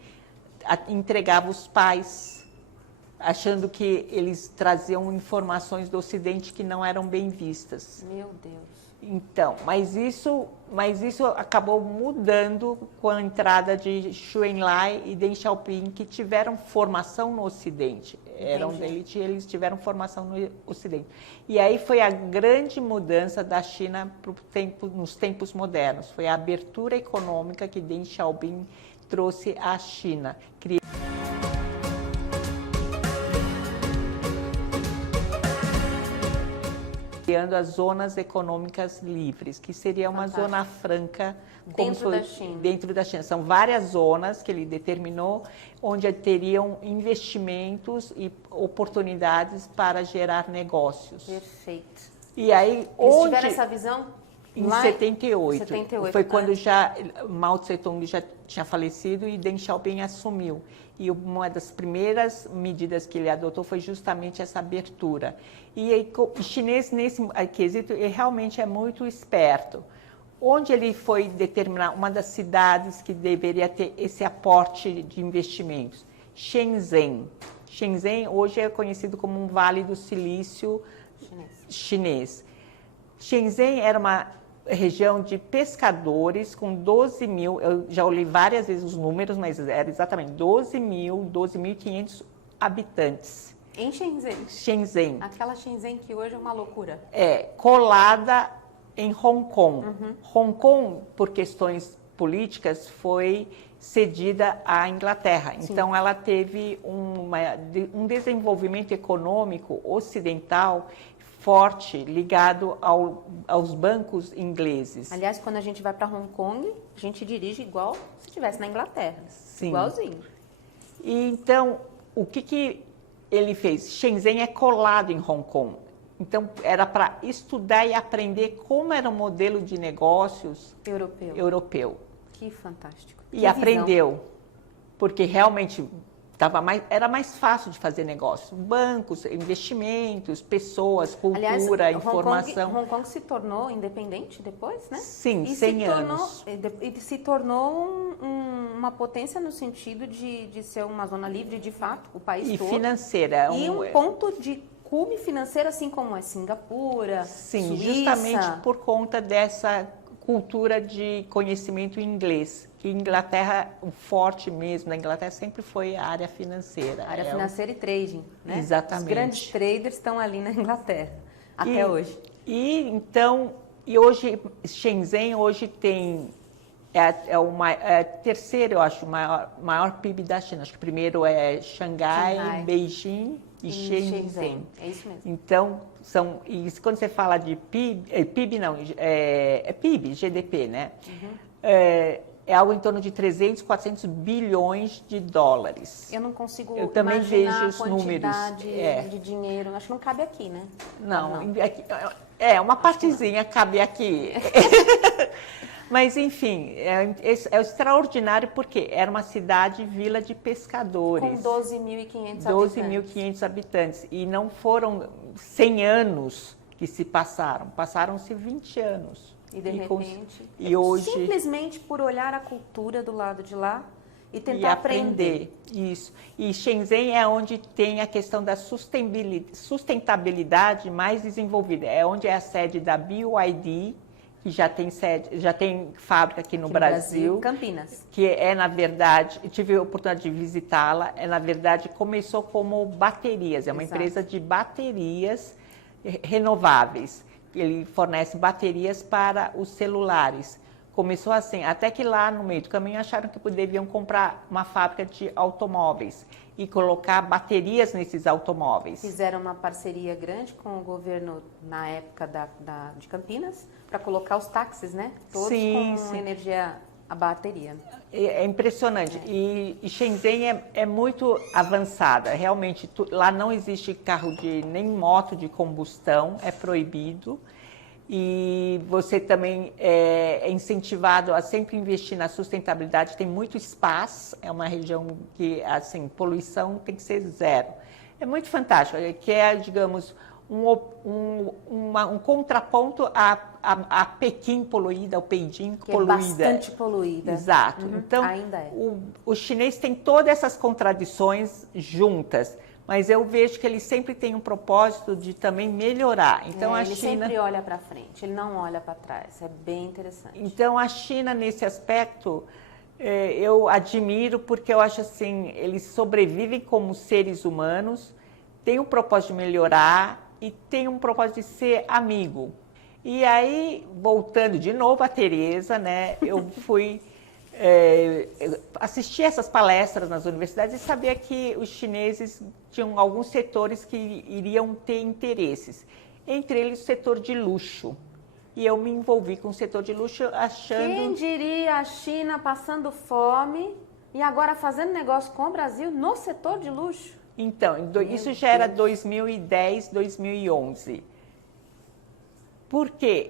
entregava os pais, achando que eles traziam informações do Ocidente que não eram bem vistas. Meu Deus. Então, mas isso acabou mudando com a entrada de Xu Enlai e Deng Xiaoping, que tiveram formação no Ocidente. Eram da elite e eles tiveram formação no Ocidente. E aí foi a grande mudança da China nos tempos modernos. Foi a abertura econômica que Deng Xiaoping trouxe à China. Criando as zonas econômicas livres, que seria uma zona franca dentro da China. São várias zonas que ele determinou, onde teriam investimentos e oportunidades para gerar negócios. Perfeito. E aí, eles tiveram essa visão em 78. Foi quando já Mao Tse-tung já tinha falecido e Deng Xiaoping assumiu. E uma das primeiras medidas que ele adotou foi justamente essa abertura. E o chinês, nesse quesito, ele realmente é muito esperto. Onde ele foi determinar uma das cidades que deveria ter esse aporte de investimentos? Shenzhen. Shenzhen hoje é conhecido como um Vale do Silício chinês. Shenzhen era uma região de pescadores com 12 mil, eu já olhei várias vezes os números, mas era exatamente 12.500 habitantes. Em Shenzhen? Shenzhen. Aquela Shenzhen que hoje é uma loucura. Colada em Hong Kong. Hong Kong, por questões políticas, foi cedida à Inglaterra. Sim. Então, ela teve um desenvolvimento econômico ocidental forte, ligado aos bancos ingleses. Aliás, quando a gente vai para Hong Kong, a gente dirige igual se estivesse na Inglaterra. Sim. Igualzinho. E então, o que ele fez? Shenzhen é colado em Hong Kong. Então, era para estudar e aprender como era o modelo de negócios europeu. Que fantástico. E aprendeu, porque realmente era mais fácil de fazer negócio. Bancos, investimentos, pessoas, cultura, aliás, informação. Hong Kong se tornou independente depois, né? Sim, 100 anos. E se tornou uma potência no sentido de ser uma zona livre, de fato, o país todo. E financeira. E um ponto de cume financeiro, assim como é Singapura, Sim, Suíça. Justamente por conta dessa cultura de conhecimento inglês. Que Inglaterra, o forte mesmo da Inglaterra sempre foi a área financeira. A área financeira e trading, né? Exatamente. Os grandes traders estão ali na Inglaterra, até hoje. E hoje, Shenzhen hoje tem, terceiro, eu acho, maior PIB da China. Acho que primeiro é Xangai, Beijing e Shenzhen. É isso mesmo. Então, quando você fala de PIB não, PIB, GDP, né? É algo em torno de 300, 400 bilhões de dólares. Eu não consigo Eu também imaginar vejo os a quantidade números. de dinheiro. Acho que não cabe aqui, né? Não. Uma partezinha cabe aqui. Mas, enfim, é extraordinário porque era uma cidade, vila de pescadores. Com 12.500 habitantes. 12.500 habitantes. E não foram 100 anos que se passaram, passaram-se 20 anos. E de repente, hoje, simplesmente por olhar a cultura do lado de lá e tentar aprender. Isso. E Shenzhen é onde tem a questão da sustentabilidade mais desenvolvida. É onde é a sede da BYD, que já tem fábrica aqui no Brasil. Campinas. Que na verdade, eu tive a oportunidade de visitá-la, na verdade começou como baterias, é uma empresa de baterias renováveis. Ele fornece baterias para os celulares. Começou assim, até que lá no meio do caminho acharam que deviam comprar uma fábrica de automóveis e colocar baterias nesses automóveis. Fizeram uma parceria grande com o governo na época de Campinas para colocar os táxis, né? Todos com energia a bateria. É impressionante. E Shenzhen é muito avançada. Realmente, lá não existe carro nem moto de combustão, é proibido. E você também é incentivado a sempre investir na sustentabilidade. Tem muito espaço, é uma região que, assim, poluição tem que ser zero. É muito fantástico, que é, digamos, um contraponto a Pequim poluída, ao Beijing poluída. É bastante poluída. Exato. Então, ainda é. O chinês tem todas essas contradições juntas. Mas eu vejo que ele sempre tem um propósito de também melhorar. Então, a China sempre olha para frente, ele não olha para trás. É bem interessante. Então, a China, nesse aspecto, eu admiro porque eu acho assim, eles sobrevivem como seres humanos, têm um propósito de melhorar e têm um propósito de ser amigo. E aí, voltando de novo a Tereza, né, eu fui... assistir essas palestras nas universidades e sabia que os chineses tinham alguns setores que iriam ter interesses, entre eles o setor de luxo. E eu me envolvi com o setor de luxo achando... Quem diria a China passando fome e agora fazendo negócio com o Brasil no setor de luxo? Então, isso já era 2010, 2011. Porque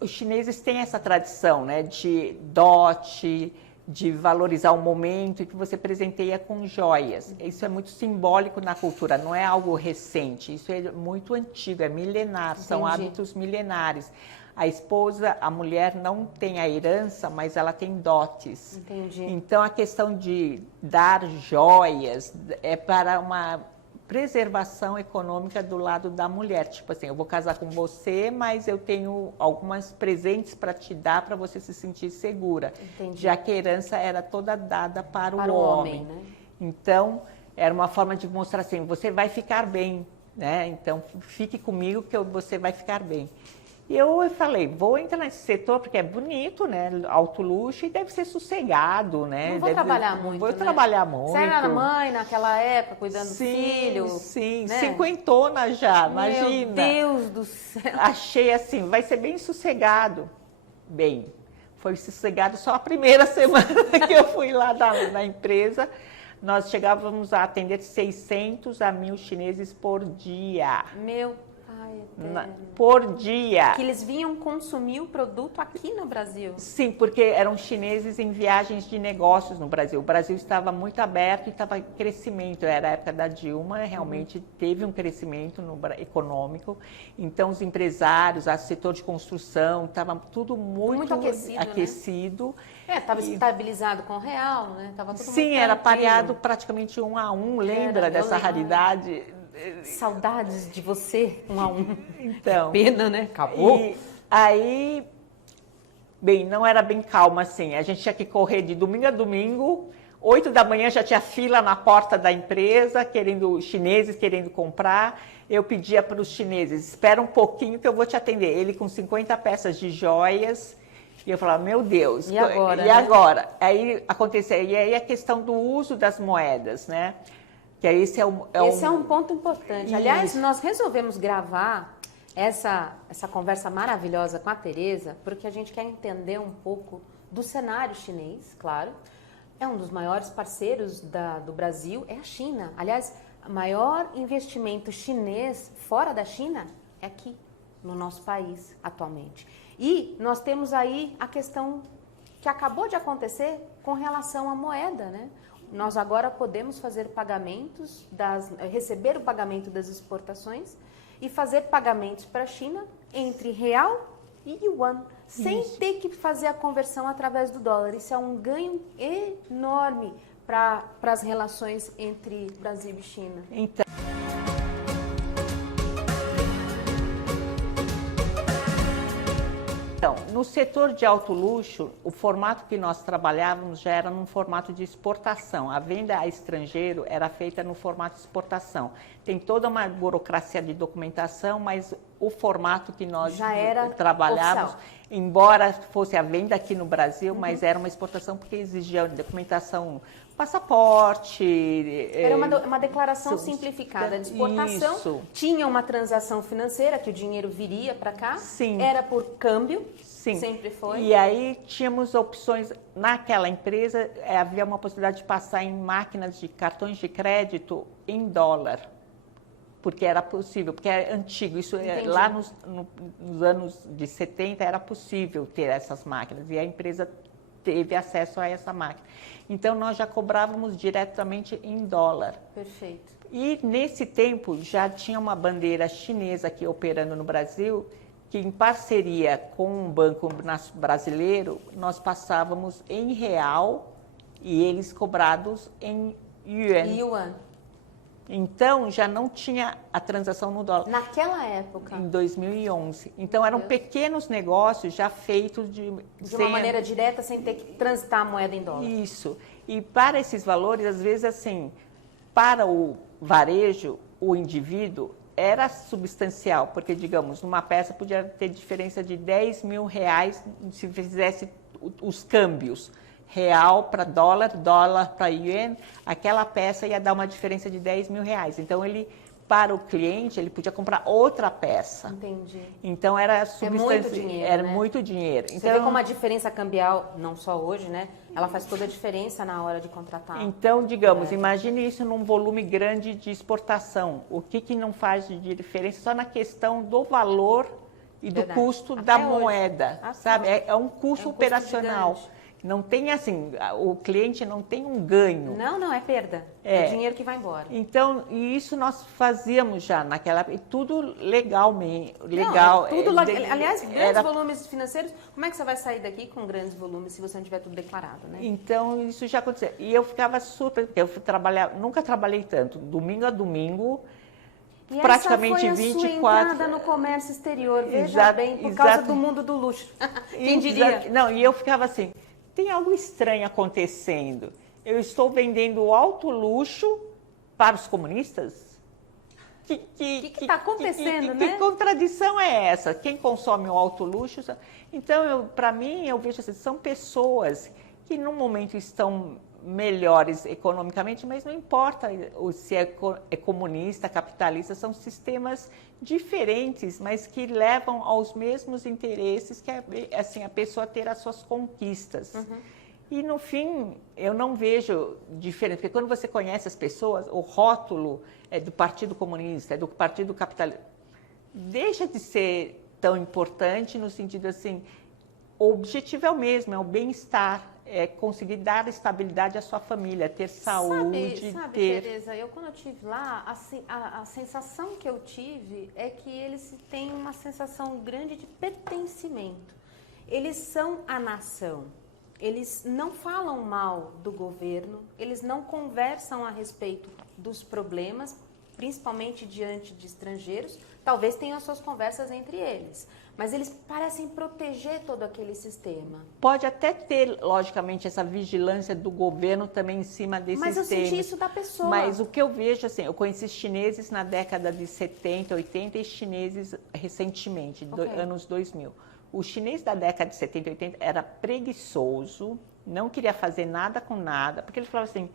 os chineses têm essa tradição, né, de dote, de valorizar o momento e que você presenteia com joias. Isso é muito simbólico na cultura, não é algo recente, isso é muito antigo, é milenar, são hábitos milenares. A esposa, a mulher não tem a herança, mas ela tem dotes. Entendi. Então, a questão de dar joias é para uma preservação econômica do lado da mulher. Tipo assim, eu vou casar com você, mas eu tenho alguns presentes para te dar para você se sentir segura. Entendi. Já que a herança era toda dada para o homem. Né? Então, era uma forma de mostrar assim, você vai ficar bem, né? Então, fique comigo que você vai ficar bem. E eu falei, vou entrar nesse setor porque é bonito, né? Alto luxo e deve ser sossegado, né? Não vou trabalhar muito, Não vou né? trabalhar muito. Você era mãe naquela época, cuidando do filho? Sim, né? 50 já, imagina. Meu Deus do céu. Achei assim, vai ser bem sossegado. Bem, foi sossegado só a primeira semana que eu fui lá na empresa. Nós chegávamos a atender 600 a 1.000 chineses por dia. Meu pai eterno. Por dia. Que eles vinham consumir o produto aqui no Brasil. Sim, porque eram chineses em viagens de negócios no Brasil. O Brasil estava muito aberto e estava em crescimento. Era a época da Dilma, realmente teve um crescimento econômico. Então, os empresários, o setor de construção, estava tudo muito aquecido. Né? Estava estabilizado com o real, né? Tava tudo sim, muito era tranquilo. pareado praticamente 1 a 1. Lembra dessa raridade? Saudades de você, 1 a 1. Então, que pena, né? Acabou. E aí, bem, não era bem calma assim. A gente tinha que correr de domingo a domingo. 8 da manhã já tinha fila na porta da empresa, chineses querendo comprar. Eu pedia para os chineses, espera um pouquinho que eu vou te atender. Ele com 50 peças de joias. E eu falava, meu Deus, e agora? E agora? Aí acontecia, e aí a questão do uso das moedas, né? Que esse é um ponto importante. Isso. Aliás, nós resolvemos gravar essa conversa maravilhosa com a Tereza, porque a gente quer entender um pouco do cenário chinês, claro. É um dos maiores parceiros do Brasil, é a China. Aliás, o maior investimento chinês fora da China é aqui, no nosso país, atualmente. E nós temos aí a questão que acabou de acontecer com relação à moeda, né? Nós agora podemos fazer pagamentos, receber o pagamento das exportações e fazer pagamentos para a China entre real e yuan, sem ter que fazer a conversão através do dólar. Isso é um ganho enorme para as relações entre Brasil e China. Então, no setor de alto luxo, o formato que nós trabalhávamos já era num formato de exportação. A venda a estrangeiro era feita no formato de exportação. Tem toda uma burocracia de documentação, mas o formato que nós já era trabalhávamos, oficial. Embora fosse a venda aqui no Brasil, mas era uma exportação porque exigia documentação, passaporte. Era uma declaração simplificada de exportação. Isso. Tinha uma transação financeira, que o dinheiro viria para cá. Sim. Era por câmbio. Sim. Sempre foi. E aí tínhamos opções, naquela empresa havia uma possibilidade de passar em máquinas de cartões de crédito em dólar, porque era possível, porque é antigo, isso lá nos anos de 70 era possível ter essas máquinas e a empresa teve acesso a essa máquina. Então nós já cobrávamos diretamente em dólar. Perfeito. E nesse tempo já tinha uma bandeira chinesa aqui operando no Brasil, que em parceria com um banco brasileiro, nós passávamos em real e eles cobrados em yuan. Então, já não tinha a transação no dólar. Naquela época? Em 2011. Então, eram pequenos negócios já feitos de uma maneira direta, sem ter que transitar a moeda em dólar. Isso. E para esses valores, às vezes, assim, para o varejo, o indivíduo, era substancial, porque, digamos, numa peça podia ter diferença de 10 mil reais se fizesse os câmbios. Real para dólar, dólar para yuan, aquela peça ia dar uma diferença de 10 mil reais. Então, para o cliente, ele podia comprar outra peça. Entendi. Então, era substancial. Muito dinheiro, era né? muito dinheiro. Você então, vê como a diferença cambial, não só hoje, né? Ela faz toda a diferença na hora de contratar. Então, digamos, imagine isso num volume grande de exportação. O que não faz de diferença só na questão do valor e do custo da moeda, sabe? É um custo operacional. Não tem assim, o cliente não tem um ganho. Não, é perda. É dinheiro que vai embora. Então, e isso nós fazíamos já naquela época, tudo legal. Aliás, grandes volumes financeiros, como é que você vai sair daqui com grandes volumes se você não tiver tudo declarado, né? Então, isso já aconteceu. E eu ficava super, nunca trabalhei tanto, domingo a domingo, e praticamente essa foi a 24 sua entrada no comércio exterior, veja bem, por causa do mundo do luxo. Quem diria? Não, e eu ficava assim, tem algo estranho acontecendo. Eu estou vendendo alto luxo para os comunistas? O que está acontecendo, né? Que contradição é essa? Quem consome o alto luxo? Então, para mim, eu vejo assim, são pessoas que no momento estão melhores economicamente, mas não importa se é comunista, capitalista, são sistemas diferentes, mas que levam aos mesmos interesses, que é assim, a pessoa ter as suas conquistas. E no fim, eu não vejo diferença, porque quando você conhece as pessoas, o rótulo é do Partido Comunista, é do Partido Capitalista, deixa de ser tão importante no sentido assim, o objetivo é o mesmo, é o bem-estar, é conseguir dar estabilidade à sua família, ter saúde, sabe, ter... Tereza, quando eu estive lá, a sensação que eu tive é que eles têm uma sensação grande de pertencimento. Eles são a nação. Eles não falam mal do governo, eles não conversam a respeito dos problemas, principalmente diante de estrangeiros. Talvez tenham as suas conversas entre eles, mas eles parecem proteger todo aquele sistema. Pode até ter, logicamente, essa vigilância do governo também em cima desses temas. Mas eu senti isso da pessoa. Mas o que eu vejo, assim, eu conheci chineses na década de 70, 80 e chineses recentemente, anos 2000. O chinês da década de 70 e 80 era preguiçoso, não queria fazer nada com nada, porque ele falava assim,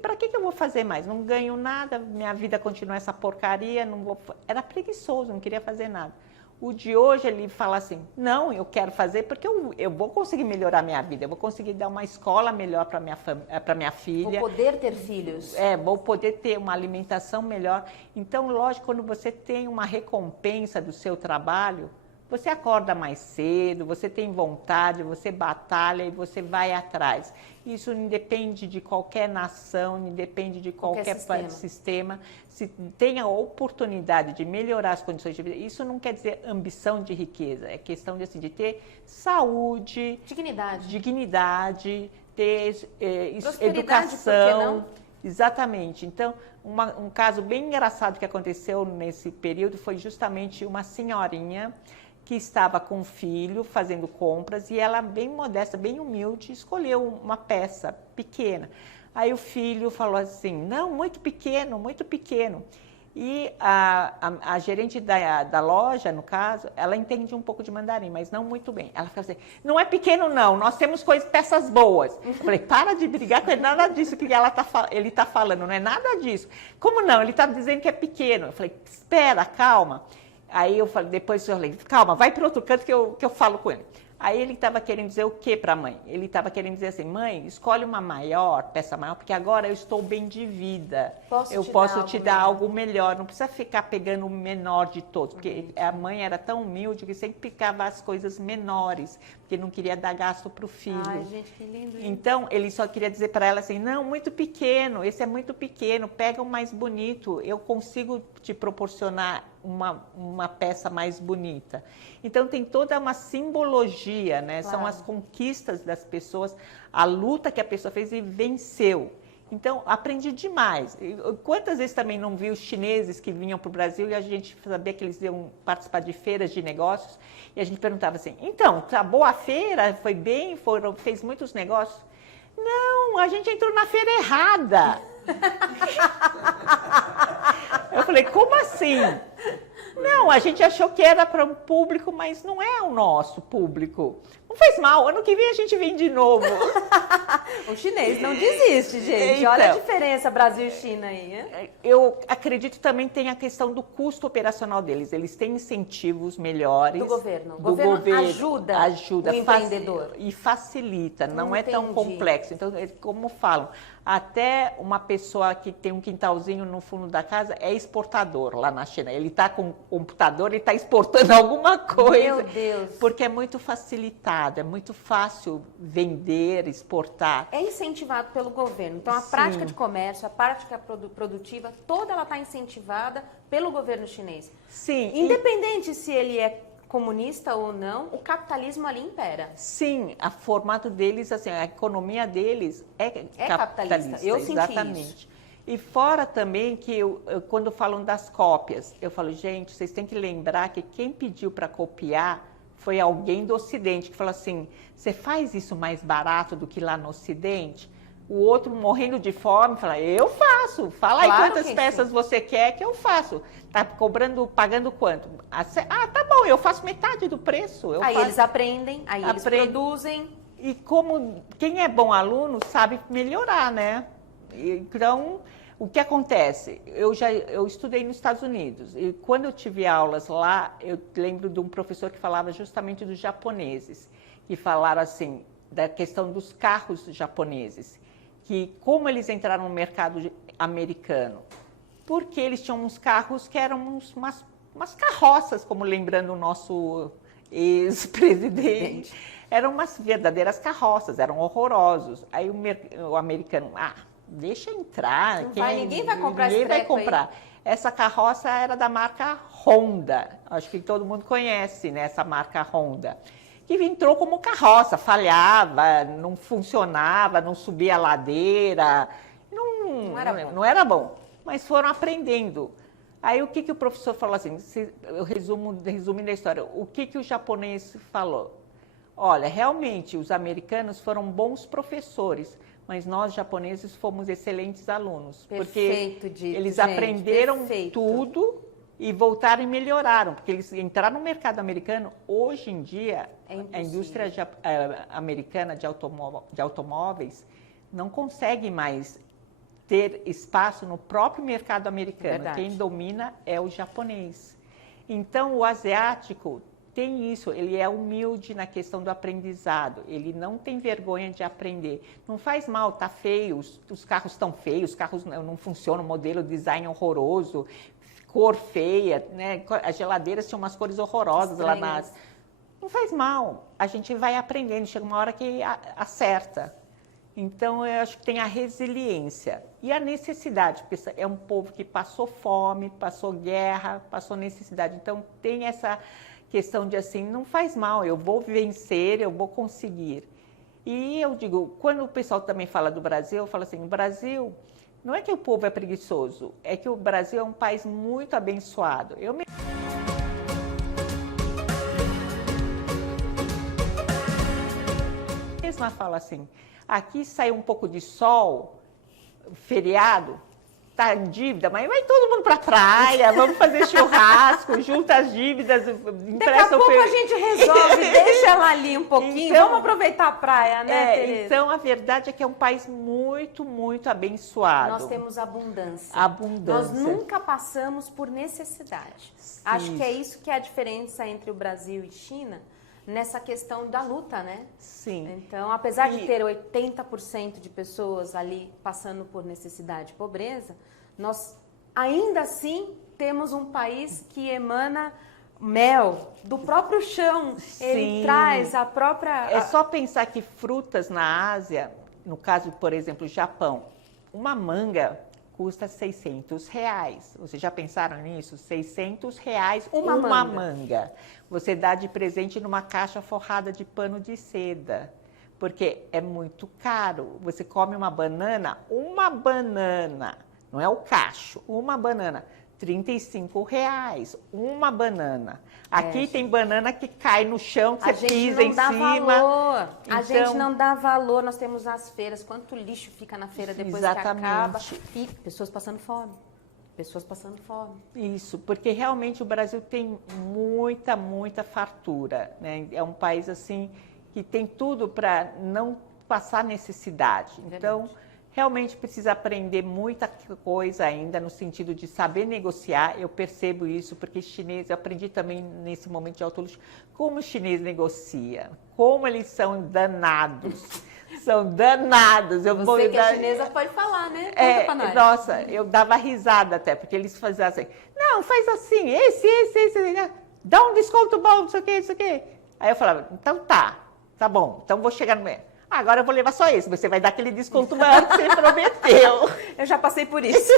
para que eu vou fazer mais? Não ganho nada, minha vida continua essa porcaria, não vou... Era preguiçoso, não queria fazer nada. O de hoje, ele fala assim, não, eu quero fazer porque eu vou conseguir melhorar minha vida, eu vou conseguir dar uma escola melhor para minha filha. Vou poder ter filhos. Vou poder ter uma alimentação melhor. Então, lógico, quando você tem uma recompensa do seu trabalho, você acorda mais cedo, você tem vontade, você batalha e você vai atrás. Isso independe de qualquer nação, independe de qualquer sistema. Se tem a oportunidade de melhorar as condições de vida, isso não quer dizer ambição de riqueza, é questão de, assim, de ter saúde, dignidade, ter educação. Exatamente. Então, um caso bem engraçado que aconteceu nesse período foi justamente uma senhorinha que estava com um filho fazendo compras e ela, bem modesta, bem humilde, escolheu uma peça pequena. Aí o filho falou assim, não, muito pequeno, muito pequeno. E a gerente da loja, no caso, ela entende um pouco de mandarim, mas não muito bem. Ela falou assim, não é pequeno não, nós temos peças boas. Eu falei, para de brigar com ele, nada disso que ele está falando, não é nada disso. Como não? Ele está dizendo que é pequeno. Eu falei, espera, calma. Aí eu falei, depois eu falei, calma, vai para outro canto que eu falo com ele. Aí ele estava querendo dizer o que para a mãe? Ele estava querendo dizer assim, mãe, escolhe uma peça maior, porque agora eu estou bem de vida. Eu posso te dar algo melhor, não precisa ficar pegando o menor de todos, porque a mãe era tão humilde que sempre picava as coisas menores, porque não queria dar gasto para o filho. Ai, gente, que lindo. Então, ele só queria dizer para ela assim, não, muito pequeno, esse é muito pequeno, pega o mais bonito, eu consigo te proporcionar uma peça mais bonita. Então, tem toda uma simbologia, né? Claro. São as conquistas das pessoas, a luta que a pessoa fez e venceu. Então, aprendi demais. Quantas vezes também não vi os chineses que vinham para o Brasil e a gente sabia que eles iam participar de feiras de negócios e a gente perguntava assim, então, tá boa a feira? Foi bem? Fez muitos negócios? Não, a gente entrou na feira errada. Eu falei, como assim? Não, a gente achou que era para um público, mas não é o nosso público. Não faz mal, ano que vem a gente vem de novo. O chinês não desiste, gente. Então, olha a diferença Brasil e China aí. Hein? Eu acredito também tem a questão do custo operacional deles. Eles têm incentivos melhores. Do governo. O governo ajuda o empreendedor. E facilita, não é tão complexo. Então, como falam, até uma pessoa que tem um quintalzinho no fundo da casa é exportador lá na China. Ele está com o computador, ele está exportando alguma coisa. Meu Deus! Porque é muito facilitado, é muito fácil vender, exportar. É incentivado pelo governo. Então, a prática de comércio, a prática produtiva, toda ela está incentivada pelo governo chinês. Sim. Independente se ele é comunista ou não, o capitalismo ali impera. Sim, o formato deles, assim, a economia deles é capitalista. Eu senti exatamente. Isso. E fora também que quando falam das cópias, eu falo, gente, vocês têm que lembrar que quem pediu para copiar foi alguém do Ocidente, que falou assim, você faz isso mais barato do que lá no Ocidente? O outro morrendo de fome, fala, eu faço, fala aí quantas peças você quer que eu faço. Tá pagando quanto? Ah, tá bom, eu faço metade do preço. Aí eles aprendem, aí eles produzem. E como quem é bom aluno sabe melhorar, né? Então, o que acontece? Eu estudei nos Estados Unidos e quando eu tive aulas lá, eu lembro de um professor que falava justamente dos japoneses, que falaram assim, da questão dos carros japoneses, que como eles entraram no mercado americano, porque eles tinham uns carros que eram umas carroças, como lembrando o nosso ex-presidente, eram umas verdadeiras carroças, eram horrorosos. Aí o americano, deixa entrar. Ninguém vai comprar esse treco. Ninguém vai comprar. Aí. Essa carroça era da marca Honda. Acho que todo mundo conhece, né, essa marca Honda. Que entrou como carroça, falhava, não funcionava, não subia a ladeira. Não era bom. Mas foram aprendendo. Aí o que o professor falou assim, eu resumindo a história, o que o japonês falou? Olha, realmente os americanos foram bons professores, mas nós japoneses fomos excelentes alunos. Perfeito, porque eles aprenderam tudo e voltaram e melhoraram, porque eles entraram no mercado americano. Hoje em dia, a indústria americana de automóveis não consegue mais ter espaço no próprio mercado americano. Verdade. Quem domina é o japonês. Então, o asiático tem isso, ele é humilde na questão do aprendizado, ele não tem vergonha de aprender. Não faz mal, tá feio, os carros estão feios, os carros não funcionam, o modelo, design horroroso. cor feia, né? As geladeiras tinham umas cores horrorosas lá na Ásia. Não faz mal, a gente vai aprendendo, chega uma hora que acerta. Então, eu acho que tem a resiliência e a necessidade, porque é um povo que passou fome, passou guerra, passou necessidade. Então, tem essa questão de assim, não faz mal, eu vou vencer, eu vou conseguir. E eu digo, quando o pessoal também fala do Brasil, eu falo assim, o Brasil, não é que o povo é preguiçoso, é que o Brasil é um país muito abençoado. Eu mesma falo assim, aqui saiu um pouco de sol, feriado, tá em dívida, mas vai todo mundo pra praia, vamos fazer churrasco, junta as dívidas, empresta. Daqui a pouco a gente resolve, deixa ela ali um pouquinho, então, vamos aproveitar a praia, né, Tereza? Então, a verdade é que é um país muito, muito abençoado. Nós temos abundância. Abundância. Nós nunca passamos por necessidade. Sim. Acho que é isso que é a diferença entre o Brasil e China, nessa questão da luta, né? Sim. Então, apesar de ter 80% de pessoas ali passando por necessidade e pobreza, nós ainda assim temos um país que emana mel do próprio chão. Sim. Ele traz a própria... É só pensar que frutas na Ásia, no caso, por exemplo, Japão, uma manga custa R$600. Vocês já pensaram nisso? R$600 uma manga. Você dá de presente numa caixa forrada de pano de seda, porque é muito caro. Você come uma banana, não é o cacho, uma banana, R$35, uma banana. Aqui tem banana que cai no chão, que você pisa em cima. Valor. A gente não dá valor, nós temos as feiras, quanto lixo fica na feira depois que acaba. E pessoas passando fome. Pessoas passando fome. Isso, porque realmente o Brasil tem muita, muita fartura, né? É um país assim que tem tudo para não passar necessidade. Então, realmente precisa aprender muita coisa ainda no sentido de saber negociar. Eu percebo isso porque chinês, eu aprendi também nesse momento de autoluxo, como o chinês negocia, como eles são danados. São danados. Você que é chinesa pode falar, né? Conta pra nós. Nossa, eu dava risada até, porque eles faziam assim, não, faz assim, esse, dá um desconto bom, não sei o quê. Aí eu falava, então tá bom, então vou chegar no meio. Agora eu vou levar só esse, você vai dar aquele desconto maior que você prometeu. Eu já passei por isso.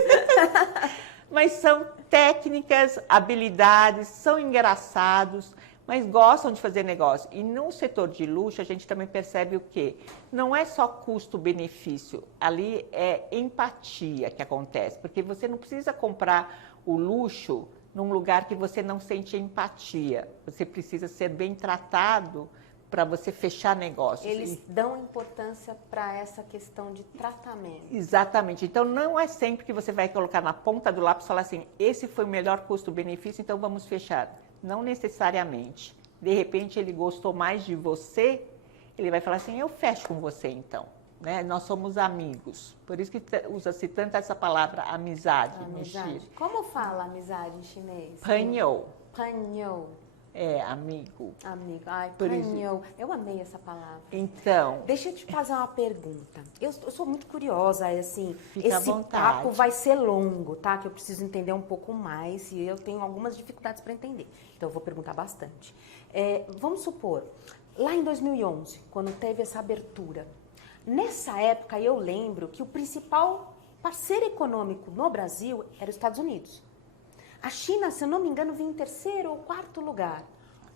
Mas são técnicas, habilidades, são engraçados, mas gostam de fazer negócio. E no setor de luxo, a gente também percebe o quê? Não é só custo-benefício, ali é empatia que acontece, porque você não precisa comprar o luxo num lugar que você não sente empatia. Você precisa ser bem tratado para você fechar negócios. Eles dão importância para essa questão de tratamento. Exatamente. Então, não é sempre que você vai colocar na ponta do lápis e falar assim, esse foi o melhor custo-benefício, então vamos fechar. Não necessariamente. De repente, ele gostou mais de você, ele vai falar assim, eu fecho com você então. Né? Nós somos amigos. Por isso que usa-se tanto essa palavra amizade. Amizade. Como fala amizade em chinês? Panhou. Panhou. É, amigo. Amigo. Ai, panhou. Eu amei essa palavra. Então. Deixa eu te fazer uma pergunta. Eu sou muito curiosa, assim. Fica esse papo vai ser longo, tá? Que eu preciso entender um pouco mais e eu tenho algumas dificuldades para entender. Então, eu vou perguntar bastante. Vamos supor, lá em 2011, quando teve essa abertura, nessa época eu lembro que o principal parceiro econômico no Brasil era os Estados Unidos. A China, se eu não me engano, vinha em terceiro ou quarto lugar.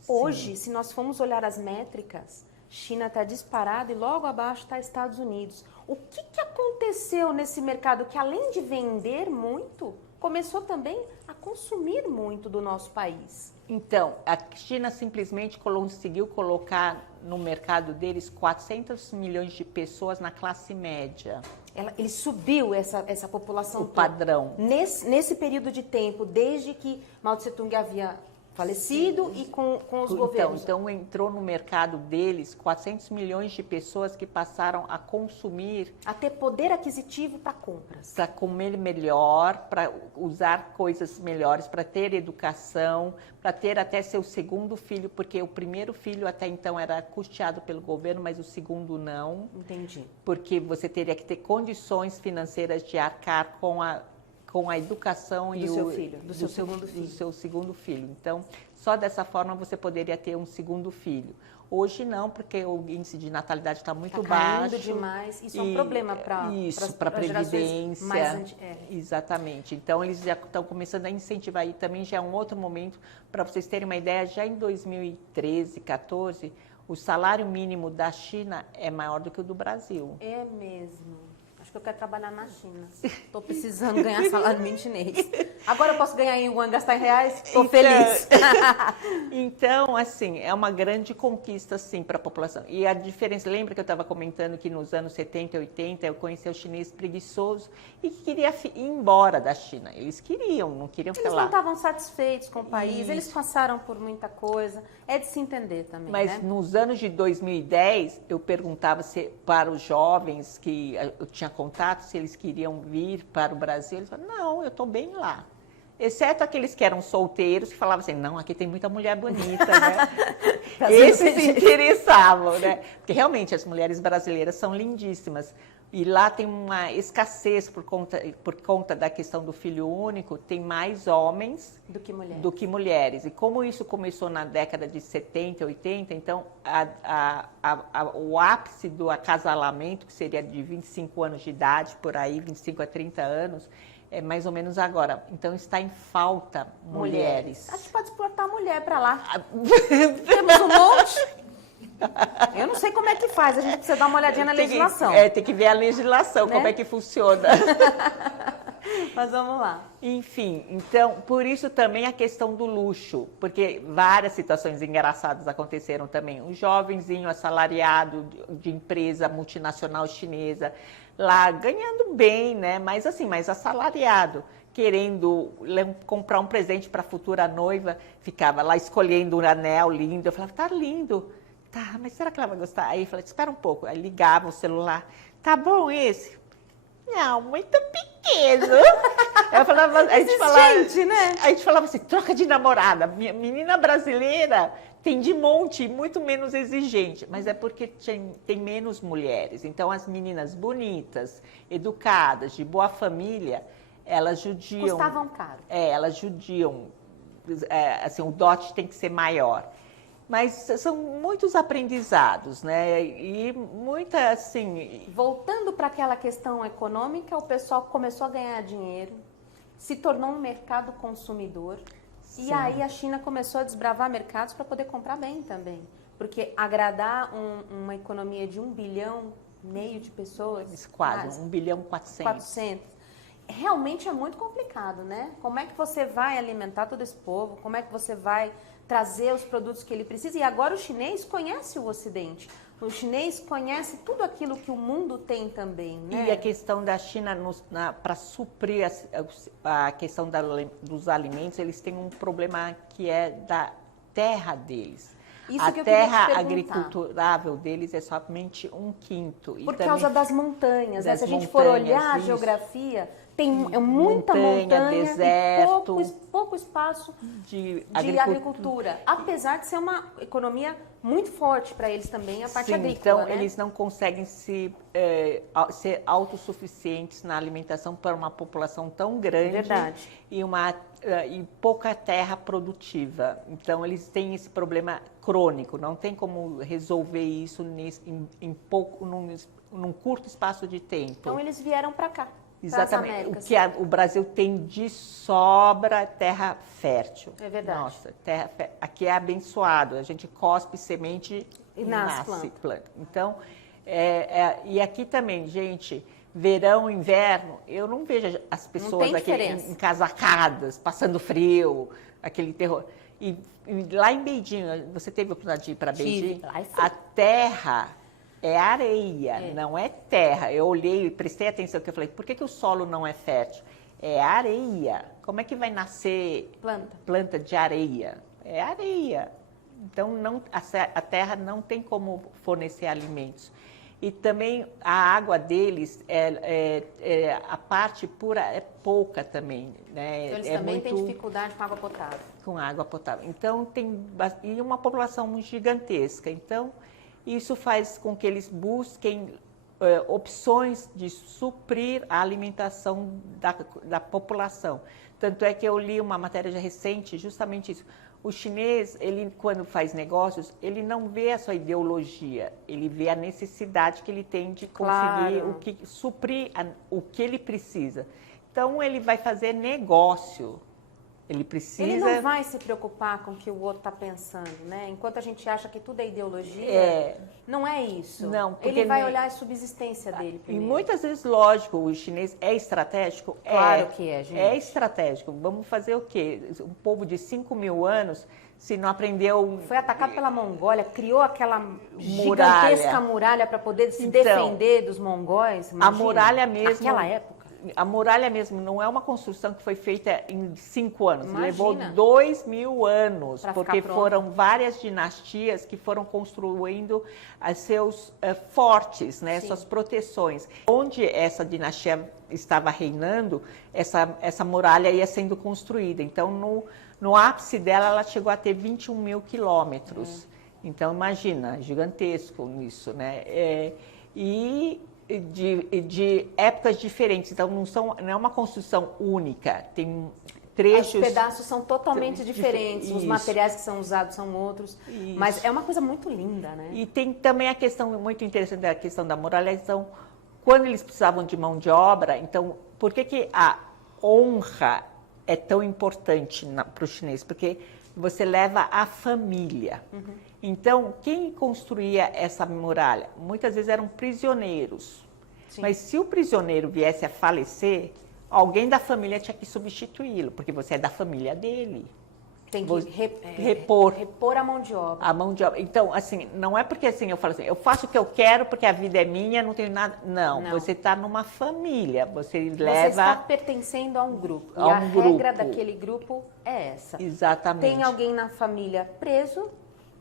Sim. Hoje, se nós formos olhar as métricas, China está disparada e logo abaixo está Estados Unidos. O que aconteceu nesse mercado que, além de vender muito, começou também a consumir muito do nosso país? Então, a China simplesmente conseguiu colocar no mercado deles 400 milhões de pessoas na classe média. Ele subiu essa população toda. O padrão. Nesse período de tempo, desde que Mao Tse-tung havia falecido. Sim. E com os governos. Então, entrou no mercado deles 400 milhões de pessoas que passaram a consumir. A ter poder aquisitivo para compras. Para comer melhor, para usar coisas melhores, para ter educação, para ter até seu segundo filho, porque o primeiro filho até então era custeado pelo governo, mas o segundo não. Entendi. Porque você teria que ter condições financeiras de arcar com com a educação do seu filho, do seu segundo filho. Do seu segundo filho. Então, só dessa forma você poderia ter um segundo filho. Hoje não, porque o índice de natalidade está muito baixo. Caindo demais. Isso é um problema para a previdência. Exatamente. Então, eles já estão começando a incentivar. E também já é um outro momento, para vocês terem uma ideia, já em 2013, 14, o salário mínimo da China é maior do que o do Brasil. É mesmo. Acho que eu quero trabalhar na China. Estou precisando ganhar salário mínimo chinês. Agora eu posso ganhar em yuan, gastar em reais? Estou feliz. Então, assim, é uma grande conquista, sim, para a população. E a diferença, lembra que eu estava comentando que nos anos 70 e 80 eu conheci o chinês preguiçoso e que queria ir embora da China. Eles queriam, não queriam ficar lá. Eles não estavam satisfeitos com o país, eles passaram por muita coisa. É de se entender também, Mas né? nos anos de 2010, eu perguntava para os jovens que eu tinha contato, se eles queriam vir para o Brasil. Eles falaram, não, eu estou bem lá. Exceto aqueles que eram solteiros, que falavam assim, não, aqui tem muita mulher bonita, né? Esses se interessavam, né? Porque realmente as mulheres brasileiras são lindíssimas. E lá tem uma escassez por conta da questão do filho único, tem mais homens do que mulheres. E como isso começou na década de 70, 80, então o ápice do acasalamento, que seria de 25 anos de idade, por aí, 25 a 30 anos, é mais ou menos agora. Então está em falta mulheres. A gente pode exportar mulher para lá. Temos um monte. Eu não sei como é que faz, a gente precisa dar uma olhadinha na legislação. Tem que ver a legislação, né? Como é que funciona. Mas vamos lá. Enfim, então, por isso também a questão do luxo, porque várias situações engraçadas aconteceram também. Um jovenzinho assalariado de empresa multinacional chinesa, lá ganhando bem, né? Mas assim, mais assalariado, querendo comprar um presente para a futura noiva, ficava lá escolhendo um anel lindo. Eu falava, tá lindo. Tá, mas será que ela vai gostar? Aí eu falei, espera um pouco. Aí ligava o celular. Tá bom esse? Não, muito pequeno. Eu falava, a gente falava assim, troca de namorada. Menina brasileira tem de monte, muito menos exigente. Mas é porque tem menos mulheres. Então, as meninas bonitas, educadas, de boa família, elas judiam. Custavam caro. Elas judiam. Assim, o dote tem que ser maior. Mas são muitos aprendizados, né? E muita, assim... Voltando para aquela questão econômica, o pessoal começou a ganhar dinheiro, se tornou um mercado consumidor. Sim. E aí a China começou a desbravar mercados para poder comprar bem também. Porque agradar uma economia de 1,5 bilhão de pessoas... Quase, 1,4 bilhão. Realmente é muito complicado, né? Como é que você vai alimentar todo esse povo? Como é que você vai trazer os produtos que ele precisa? E agora o chinês conhece o Ocidente. O chinês conhece tudo aquilo que o mundo tem também, né? E a questão da China, para suprir a questão dos alimentos, eles têm um problema que é da terra deles. Isso a que eu terra agriculturável deles é somente 1/5. Por causa das montanhas, né? Se a gente for olhar a geografia, tem muita montanha deserto, e pouco espaço de agricultura. Apesar de ser uma economia muito forte para eles também, a parte agrícola. Então, né? eles não conseguem ser autossuficientes na alimentação para uma população tão grande. Verdade. E pouca terra produtiva. Então, eles têm esse problema crônico. Não tem como resolver isso num curto espaço de tempo. Então, eles vieram para cá. Exatamente. O que o Brasil tem de sobra terra fértil. É verdade. Nossa, aqui é abençoado. A gente cospe semente e nasce planta. Então, e aqui também, gente, verão, inverno, eu não vejo as pessoas aqui encasacadas, passando frio, aquele terror. E lá em Beijing, você teve a oportunidade de ir para Beijing? A terra é areia, não é terra. Eu olhei e prestei atenção que eu falei, por que o solo não é fértil? É areia. Como é que vai nascer planta de areia? É areia. Então, a terra não tem como fornecer alimentos. E também a água deles, a parte pura é pouca também. Né? Então, eles também têm dificuldade com água potável. Com água potável. Então, e uma população gigantesca. Então, isso faz com que eles busquem opções de suprir a alimentação da população. Tanto é que eu li uma matéria já recente, justamente isso. O chinês, ele quando faz negócios, ele não vê a sua ideologia, ele vê a necessidade que ele tem de conseguir suprir o que ele precisa. Então, ele vai fazer negócio. Ele precisa... Ele não vai se preocupar com o que o outro está pensando, né? Enquanto a gente acha que tudo é ideologia, não é isso. Não, ele vai olhar a subsistência dele primeiro. E muitas vezes, lógico, o chinês é estratégico? Claro que é, gente. É estratégico. Vamos fazer o quê? Um povo de 5.000 anos, se não aprendeu... Foi atacado pela Mongólia, criou aquela gigantesca muralha para poder se defender dos mongóis. Imagina, a muralha mesmo... Naquela época. A muralha mesmo não é uma construção que foi feita em 5 anos. Imagina. Levou 2.000 anos, porque ficar foram várias dinastias que foram construindo os seus fortes, né, suas proteções. Onde essa dinastia estava reinando, essa muralha ia sendo construída. Então, no ápice dela, ela chegou a ter 21.000 quilômetros. Então, imagina, gigantesco isso, né? De épocas diferentes, então não é uma construção única, tem trechos... Os pedaços são totalmente diferentes, os materiais que são usados são outros, mas é uma coisa muito linda, né? E tem também a questão muito interessante da questão da muralha, então, quando eles precisavam de mão de obra, então, por que a honra é tão importante para o chinês? Porque você leva a família. Então, quem construía essa muralha? Muitas vezes eram prisioneiros. Sim. Mas se o prisioneiro viesse a falecer, alguém da família tinha que substituí-lo, porque você é da família dele. Tem que repor a mão de obra. A mão de obra. Então, assim, não é porque assim eu falo assim, eu faço o que eu quero porque a vida é minha, não tenho nada. Não. Você está numa família, você leva... Você está pertencendo a um grupo. E a regra daquele grupo é essa. Exatamente. Tem alguém na família preso,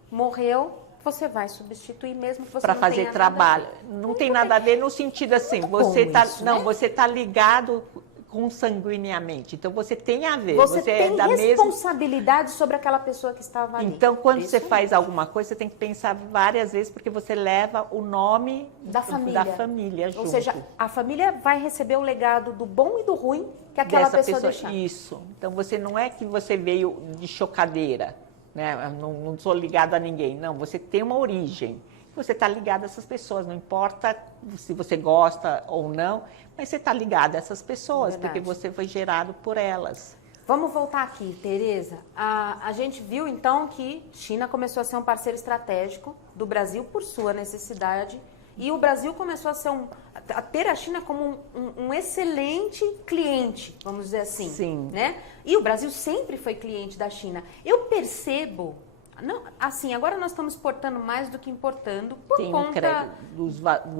morreu, você vai substituir mesmo que você para fazer trabalho. Não tem nada a ver no sentido assim, você tá, né? Você está ligado consanguineamente. Então você tem a ver, você tem é da responsabilidade sobre aquela pessoa que estava ali. Então quando você faz alguma coisa, você tem que pensar várias vezes porque você leva o nome da família junto. Ou seja, a família vai receber o legado do bom e do ruim que aquela pessoa deixar. Isso. Então você não é que você veio de chocadeira, né? Não sou ligado a ninguém. Não, você tem uma origem. Você está ligado a essas pessoas, não importa se você gosta ou não, mas você está ligado a essas pessoas, porque você foi gerado por elas. Vamos voltar aqui, Tereza. A gente viu, então, que China começou a ser um parceiro estratégico do Brasil por sua necessidade, e o Brasil começou a ter a China como um excelente cliente, vamos dizer assim. Sim. Né? E o Brasil sempre foi cliente da China. Eu percebo... Não, assim, agora nós estamos exportando mais do que importando por conta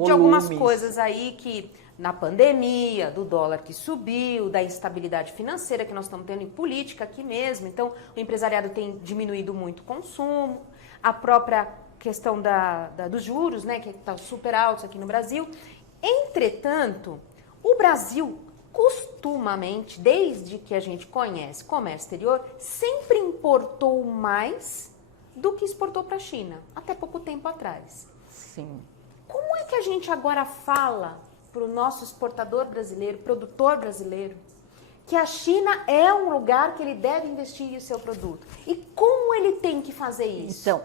de algumas coisas aí que, na pandemia, do dólar que subiu, da instabilidade financeira que nós estamos tendo em política aqui mesmo. Então, o empresariado tem diminuído muito o consumo, a própria questão dos juros, né, que está super altos aqui no Brasil. Entretanto, o Brasil, costumamente, desde que a gente conhece comércio exterior, sempre importou mais do que exportou para a China, até pouco tempo atrás. Sim. Como é que a gente agora fala para o nosso exportador brasileiro, produtor brasileiro, que a China é um lugar que ele deve investir em seu produto? E como ele tem que fazer isso? Então,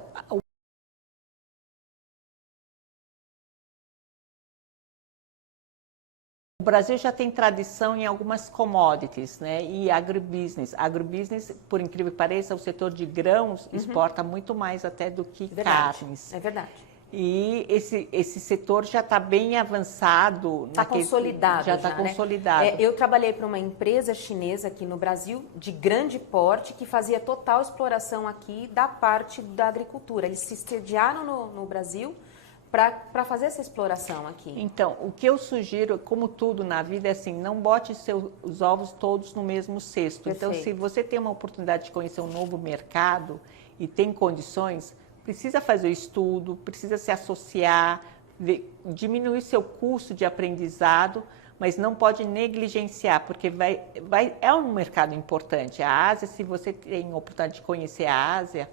o Brasil já tem tradição em algumas commodities, né? E agrobusiness. Agrobusiness, por incrível que pareça, o setor de grãos exporta muito mais até do que carnes. É verdade. E esse setor já está bem avançado. Está consolidado. Já está consolidado. Né? Eu trabalhei para uma empresa chinesa aqui no Brasil, de grande porte, que fazia total exploração aqui da parte da agricultura. Eles se sediaram no Brasil para fazer essa exploração aqui. Então, o que eu sugiro, como tudo na vida, é assim, não bote os ovos todos no mesmo cesto. Perfeito. Então, se você tem uma oportunidade de conhecer um novo mercado e tem condições, precisa fazer o estudo, precisa se associar, diminuir seu custo de aprendizado, mas não pode negligenciar, porque é um mercado importante. A Ásia, se você tem a oportunidade de conhecer a Ásia,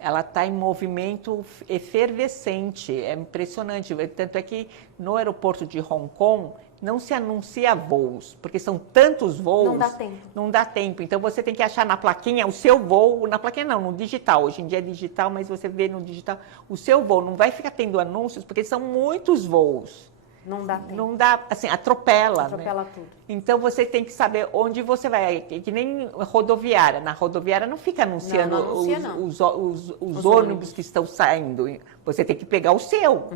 ela está em movimento efervescente, é impressionante. Tanto é que no aeroporto de Hong Kong não se anuncia voos, porque são tantos voos. Não dá tempo. Não dá tempo. Então você tem que achar na plaquinha o seu voo, na plaquinha não, no digital. Hoje em dia é digital, mas você vê no digital o seu voo. Não vai ficar tendo anúncios, porque são muitos voos. Não dá tempo. Não dá, assim, atropela. Atropela, né? tudo. Então você tem que saber onde você vai. Que nem rodoviária. Na rodoviária não fica anunciando Não anuncia, os ônibus que estão saindo. Você tem que pegar o seu.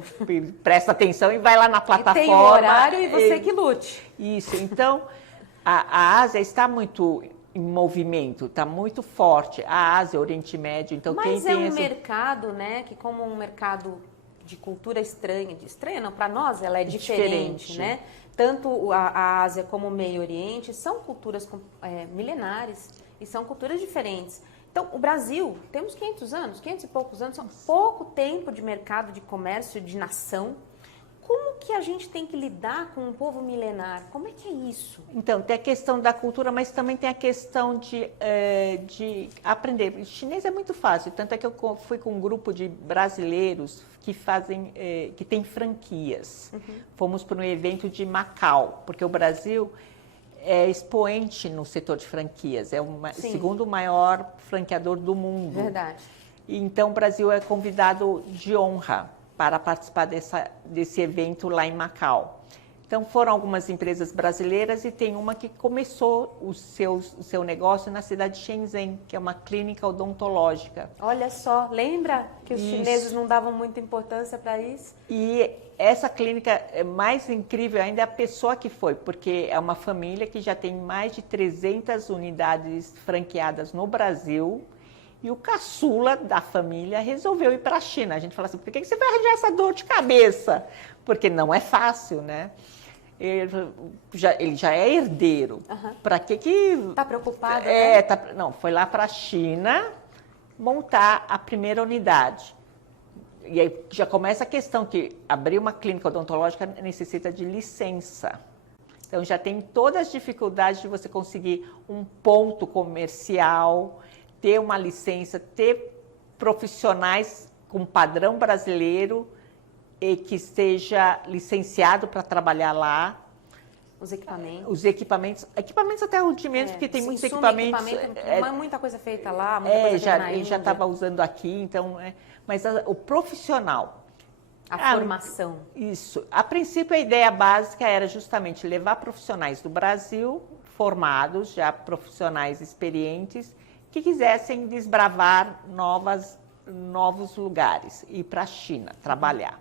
Presta atenção e vai lá na plataforma. E tem o horário e você que lute. Isso. Então, a Ásia está muito em movimento, está muito forte. A Ásia, o Oriente Médio. Então, Mas quem é tem um mercado, né, que como um mercado de cultura estranha, não, para nós ela é diferente, né? Tanto a Ásia como o Meio Oriente são culturas milenares e são culturas diferentes. Então, o Brasil, temos 500 anos, 500 e poucos anos, são pouco tempo de mercado, de comércio, de nação. Como que a gente tem que lidar com um povo milenar? Como é que é isso? Então, tem a questão da cultura, mas também tem a questão de aprender. O chinês é muito fácil, tanto é que eu fui com um grupo de brasileiros que fazem, que tem franquias. Uhum. Fomos para um evento de Macau, porque o Brasil é expoente no setor de franquias, é o segundo maior franqueador do mundo. Verdade. Então, o Brasil é convidado de honra para participar desse evento lá em Macau. Então, foram algumas empresas brasileiras e tem uma que começou o seu negócio na cidade de Shenzhen, que é uma clínica odontológica. Olha só, lembra que os chineses não davam muita importância para isso? E essa clínica, mais incrível ainda é a pessoa que foi, porque é uma família que já tem mais de 300 unidades franqueadas no Brasil. E o caçula da família resolveu ir para a China. A gente fala assim, por que você vai arranjar essa dor de cabeça? Porque não é fácil, né? Ele já é herdeiro. Uhum. Para que... Está preocupado, né? Não, foi lá para a China montar a primeira unidade. E aí já começa a questão que abrir uma clínica odontológica necessita de licença. Então já tem todas as dificuldades de você conseguir um ponto comercial, ter uma licença, ter profissionais com padrão brasileiro e que esteja licenciado para trabalhar lá. Os equipamentos. Os equipamentos até rudimentos, porque tem muitos equipamentos. Muita coisa feita lá, muita coisa ele já estava usando aqui, então. Mas o profissional. A formação. Isso. A princípio, a ideia básica era justamente levar profissionais do Brasil, formados, já profissionais experientes, que quisessem desbravar novos lugares, ir para a China trabalhar.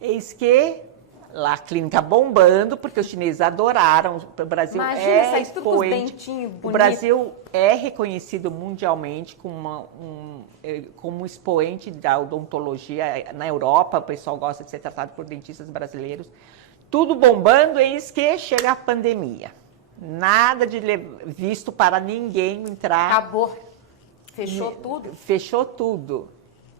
Eis que lá a clínica bombando, porque os chineses adoraram. O Brasil o Brasil é reconhecido mundialmente como como expoente da odontologia na Europa. O pessoal gosta de ser tratado por dentistas brasileiros. Tudo bombando, eis que chega a pandemia. Nada de visto para ninguém entrar. Acabou. Fechou tudo? Fechou tudo.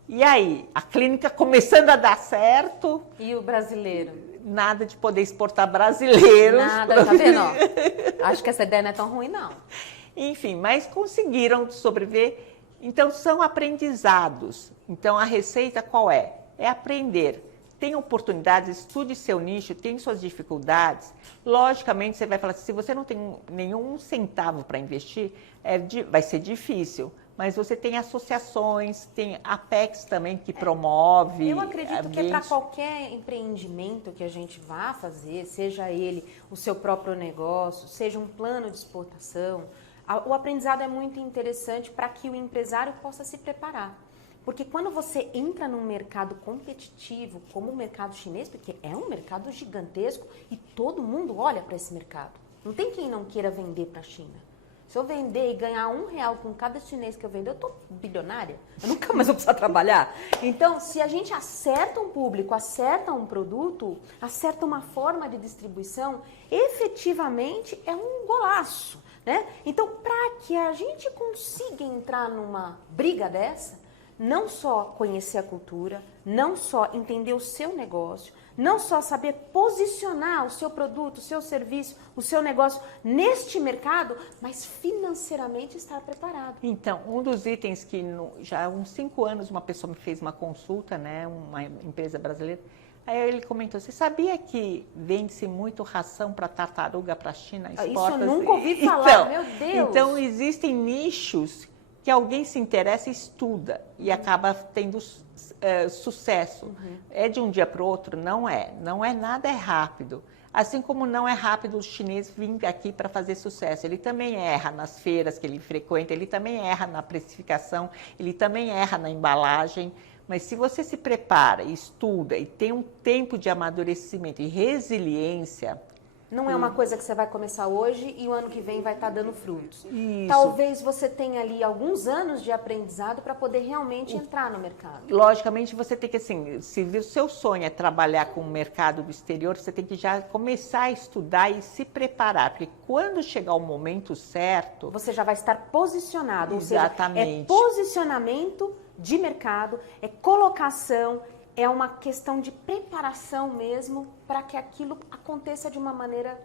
E aí, a clínica começando a dar certo. E o brasileiro? Nada de poder exportar brasileiros. Nada, tá vendo? Acho que essa ideia não é tão ruim, não. Enfim, mas conseguiram sobreviver. Então, são aprendizados. Então, a receita qual é? É aprender. Tem oportunidades, estude seu nicho, tem suas dificuldades. Logicamente, você vai falar assim, se você não tem nenhum centavo para investir, vai ser difícil. Mas você tem associações, tem a Apex também que promove. Eu acredito que para qualquer empreendimento que a gente vá fazer, seja ele o seu próprio negócio, seja um plano de exportação, o aprendizado é muito interessante para que o empresário possa se preparar. Porque quando você entra num mercado competitivo, como o mercado chinês, porque é um mercado gigantesco e todo mundo olha para esse mercado. Não tem quem não queira vender para a China. Se eu vender e ganhar R$1 com cada chinês que eu vender, eu tô bilionária. Eu nunca mais vou precisar trabalhar. Então, se a gente acerta um público, acerta um produto, acerta uma forma de distribuição, efetivamente é um golaço, né? Então, para que a gente consiga entrar numa briga dessa, não só conhecer a cultura, não só entender o seu negócio, não só saber posicionar o seu produto, o seu serviço, o seu negócio neste mercado, mas financeiramente estar preparado. Então, um dos itens que já há uns 5 anos uma pessoa me fez uma consulta, né, uma empresa brasileira, aí ele comentou, você sabia que vende-se muito ração para tartaruga para a China? Isso eu nunca ouvi falar, meu Deus! Então, existem nichos que alguém se interessa e estuda e acaba tendo sucesso. É de um dia para o outro? Não é. Não é nada, é rápido. Assim como não é rápido o chinês vir aqui para fazer sucesso. Ele também erra nas feiras que ele frequenta, ele também erra na precificação, ele também erra na embalagem. Mas se você se prepara, estuda e tem um tempo de amadurecimento e resiliência... Não é uma coisa que você vai começar hoje e o ano que vem vai estar dando frutos. Isso. Talvez você tenha ali alguns anos de aprendizado para poder realmente entrar no mercado. Logicamente, você tem que, assim, se o seu sonho é trabalhar com o mercado do exterior, você tem que já começar a estudar e se preparar, porque quando chegar o momento certo... Você já vai estar posicionado, Exatamente. Ou seja, é posicionamento de mercado, é colocação, é uma questão de preparação mesmo para que aquilo aconteça de uma maneira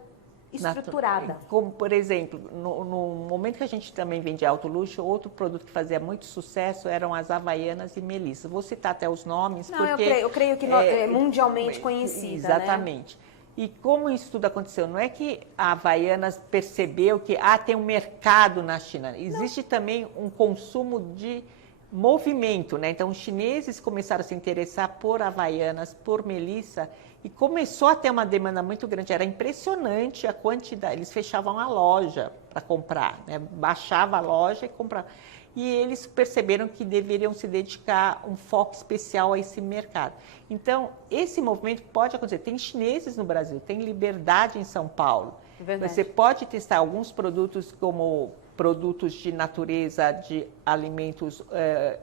estruturada. Como, por exemplo, no momento que a gente também vende alto luxo, outro produto que fazia muito sucesso eram as Havaianas e Melissa. Vou citar até os nomes, Não, porque... eu creio que é mundialmente conhecida, exatamente. Né? E como isso tudo aconteceu? Não é que a Havaianas percebeu que tem um mercado na China. Existe também um consumo de movimento, né? Então, os chineses começaram a se interessar por Havaianas, por Melissa, e começou a ter uma demanda muito grande. Era impressionante a quantidade. Eles fechavam a loja para comprar, né? Baixava a loja e comprava. E eles perceberam que deveriam se dedicar um foco especial a esse mercado. Então, esse movimento pode acontecer. Tem chineses no Brasil, tem Liberdade em São Paulo. Verdade. Você pode testar alguns produtos como produtos de natureza, de alimentos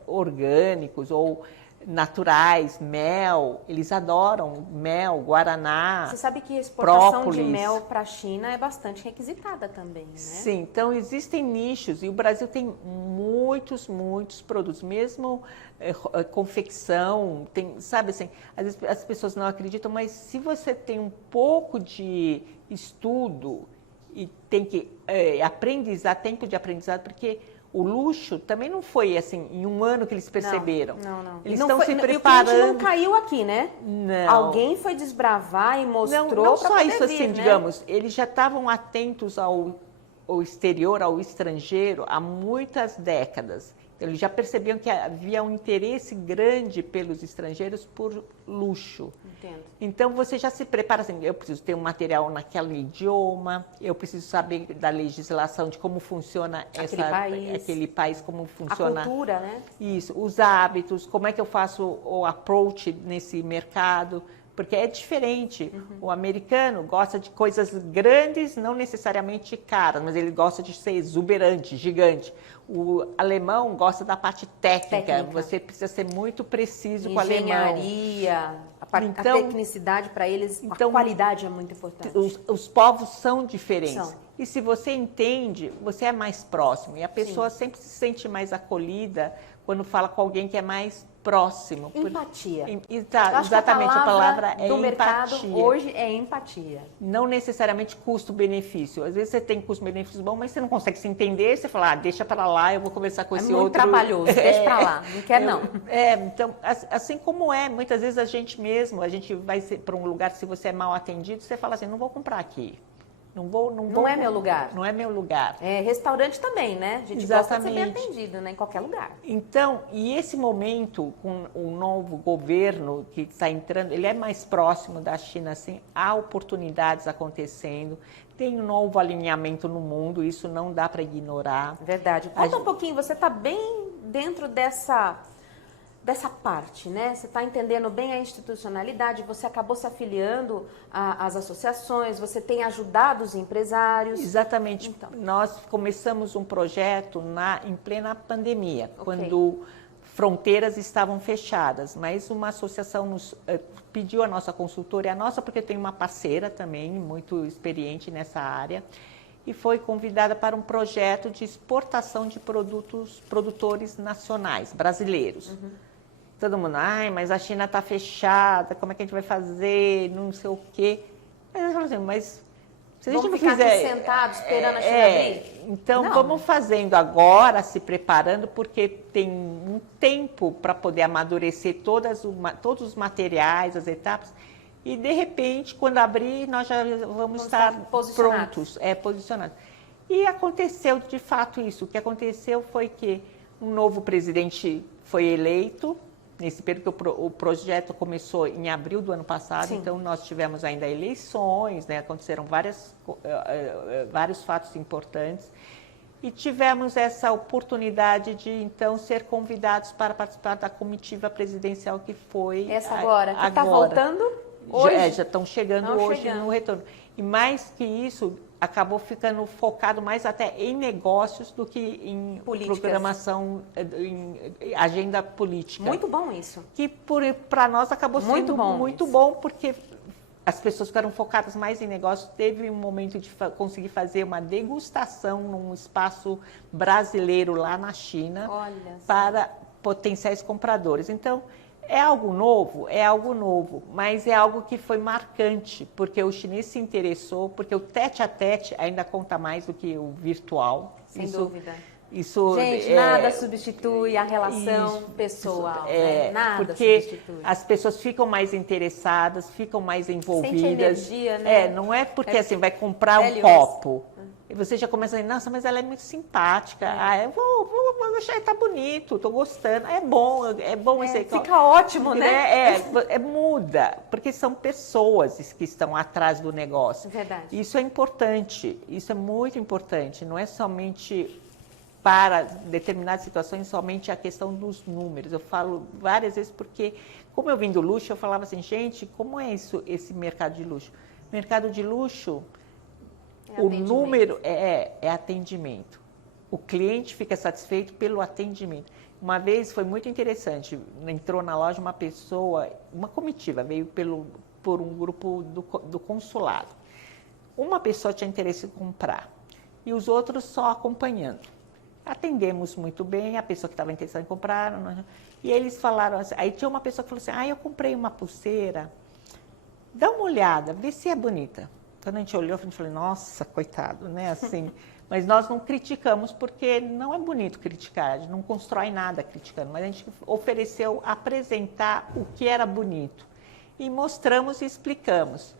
orgânicos ou naturais, mel, eles adoram mel, guaraná. Você sabe que a exportação própolis. De mel para a China é bastante requisitada também, né? Sim, então existem nichos e o Brasil tem muitos produtos, mesmo confecção, tem, sabe assim, às vezes as pessoas não acreditam, mas se você tem um pouco de estudo e tem que aprendizar, tempo de aprendizado, porque o luxo também não foi assim, em um ano que eles perceberam. Não. Eles não estão foi, se preparando. E o cliente não caiu aqui, né? Não. Alguém foi desbravar e mostrou. Não só isso, vir, assim, né? digamos, eles já estavam atentos ao exterior, ao estrangeiro, há muitas décadas. Eles já percebiam que havia um interesse grande pelos estrangeiros por luxo. Entendo. Então, você já se prepara assim, eu preciso ter um material naquele idioma, eu preciso saber da legislação, de como funciona aquele país, como funciona... A cultura, né? Isso, os hábitos, como é que eu faço o approach nesse mercado... Porque é diferente. O americano gosta de coisas grandes, não necessariamente caras, mas ele gosta de ser exuberante, gigante. O alemão gosta da parte técnica. Você precisa ser muito preciso com o alemão. Engenharia, a tecnicidade para eles, a qualidade é muito importante. Os povos são diferentes. São. E se você entende, você é mais próximo. E a pessoa sempre se sente mais acolhida quando fala com alguém que é mais próximo. Empatia. Exatamente, a palavra é do mercado empatia. Hoje é empatia. Não necessariamente custo-benefício. Às vezes você tem custo-benefício bom, mas você não consegue se entender, você fala, deixa para lá, eu vou conversar com esse outro. É muito trabalhoso, deixa para lá, não quer não. Então, assim como muitas vezes a gente vai para um lugar, se você é mal atendido, você fala assim, não vou comprar aqui. Não é meu lugar. Não é meu lugar. Restaurante também, né? A gente gosta de ser bem atendido, né? Em qualquer lugar. Então, e esse momento com o novo governo que está entrando, ele é mais próximo da China, assim, há oportunidades acontecendo, tem um novo alinhamento no mundo, isso não dá para ignorar. Verdade. Conta um pouquinho, você está bem dentro dessa parte, né? Você está entendendo bem a institucionalidade, você acabou se afiliando às associações, você tem ajudado os empresários. Exatamente. Então. Nós começamos um projeto em plena pandemia, quando fronteiras estavam fechadas, mas uma associação nos pediu a nossa consultoria, a nossa porque tem uma parceira também, muito experiente nessa área, e foi convidada para um projeto de exportação de produtores nacionais, brasileiros. todo mundo, ai, mas a China está fechada, como é que a gente vai fazer, não sei o quê. Mas eu falo assim, mas se a gente não ficar fizer... aqui sentados esperando a China abrir? Então, Não. vamos fazendo agora, se preparando, porque tem um tempo para poder amadurecer todos os materiais, as etapas, e de repente, quando abrir, nós já vamos estar prontos, posicionados. E aconteceu de fato isso. O que aconteceu foi que um novo presidente foi eleito, nesse período que o projeto começou em abril do ano passado. Sim. Então nós tivemos ainda eleições, né? Aconteceram vários fatos importantes e tivemos essa oportunidade de então ser convidados para participar da comitiva presidencial que foi essa agora, que está voltando hoje. Já estão chegando hoje no retorno. E mais que isso, acabou ficando focado mais até em negócios do que em programação, em agenda política. Muito bom isso. Que para nós acabou sendo muito bom, porque as pessoas ficaram focadas mais em negócios. Teve um momento de conseguir fazer uma degustação num espaço brasileiro lá na China para potenciais compradores. Então, é algo novo, mas é algo que foi marcante, porque o chinês se interessou, porque o tete-a-tete ainda conta mais do que o virtual. Sem dúvida. Gente, nada substitui a relação pessoal, né? Nada porque substitui. As pessoas ficam mais interessadas, ficam mais envolvidas. Sente energia, né? Não é porque assim, vai comprar um copo. E você já começa a dizer, nossa, mas ela é muito simpática. Eu vou achar que tá bonito, tô gostando. É bom esse... Fica ótimo, né? Muda, porque são pessoas que estão atrás do negócio. Verdade. Isso é importante, isso é muito importante. Não é somente para determinadas situações, somente a questão dos números. Eu falo várias vezes porque, como eu vim do luxo, eu falava assim, gente, como é isso, esse mercado de luxo? Mercado de luxo... O número é atendimento. O cliente fica satisfeito pelo atendimento. Uma vez foi muito interessante, entrou na loja uma pessoa, uma comitiva, veio por um grupo do consulado. Uma pessoa tinha interesse em comprar e os outros só acompanhando. Atendemos muito bem, a pessoa que estava interessada em comprar, e eles falaram assim, aí tinha uma pessoa que falou assim, eu comprei uma pulseira, dá uma olhada, vê se é bonita. Quando a gente olhou, a gente falou, nossa, coitado, né? Assim, mas nós não criticamos, porque não é bonito criticar, a gente não constrói nada criticando, mas a gente ofereceu apresentar o que era bonito. E mostramos e explicamos.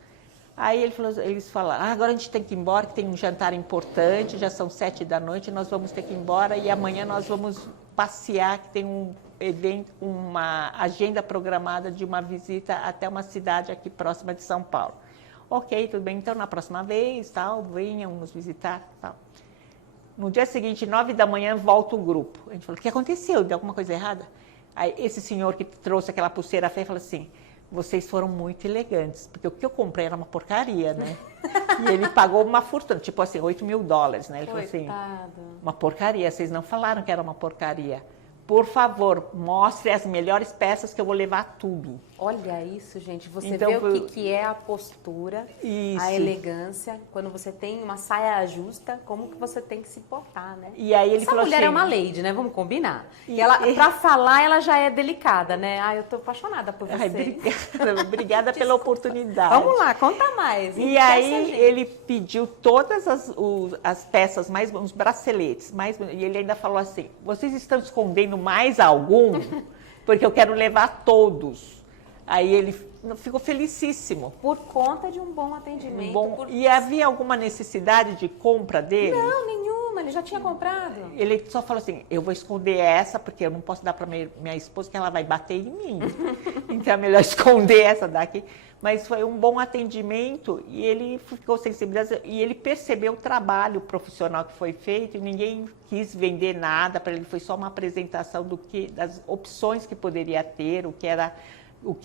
Aí eles falaram, agora a gente tem que ir embora, que tem um jantar importante, já são 19h, nós vamos ter que ir embora e amanhã nós vamos passear, que tem um evento, uma agenda programada de uma visita até uma cidade aqui próxima de São Paulo. Ok, tudo bem, então na próxima vez, venham nos visitar, tal. No dia seguinte, 9h, volta o grupo. A gente falou, o que aconteceu? Deu alguma coisa errada? Aí esse senhor que trouxe aquela pulseira feia falou assim, vocês foram muito elegantes, porque o que eu comprei era uma porcaria, né? E ele pagou uma fortuna, tipo assim, $8.000, né? Ele falou assim, uma porcaria, vocês não falaram que era uma porcaria. Por favor, mostre as melhores peças que eu vou levar tudo. Olha isso, gente. Você então, vê o que é a postura, a elegância. Quando você tem uma saia justa, como que você tem que se portar, né? E aí ele Essa falou mulher assim, é uma lady, né? Vamos combinar. E ela, pra falar, ela já é delicada, né? Eu tô apaixonada por você. Obrigada pela oportunidade. Vamos lá, conta mais. E aí ele pediu todas as peças, os braceletes, e ele ainda falou assim, vocês estão escondendo mais algum? Porque eu quero levar todos. Aí ele ficou felicíssimo. Por conta de um bom atendimento. E havia alguma necessidade de compra dele? Não, nenhuma, ele já tinha comprado. Ele só falou assim, eu vou esconder essa, porque eu não posso dar para minha esposa, que ela vai bater em mim. Então é melhor esconder essa daqui. Mas foi um bom atendimento e ele ficou sensibilizado e ele percebeu o trabalho profissional que foi feito e ninguém quis vender nada para ele, foi só uma apresentação das opções que poderia ter, o que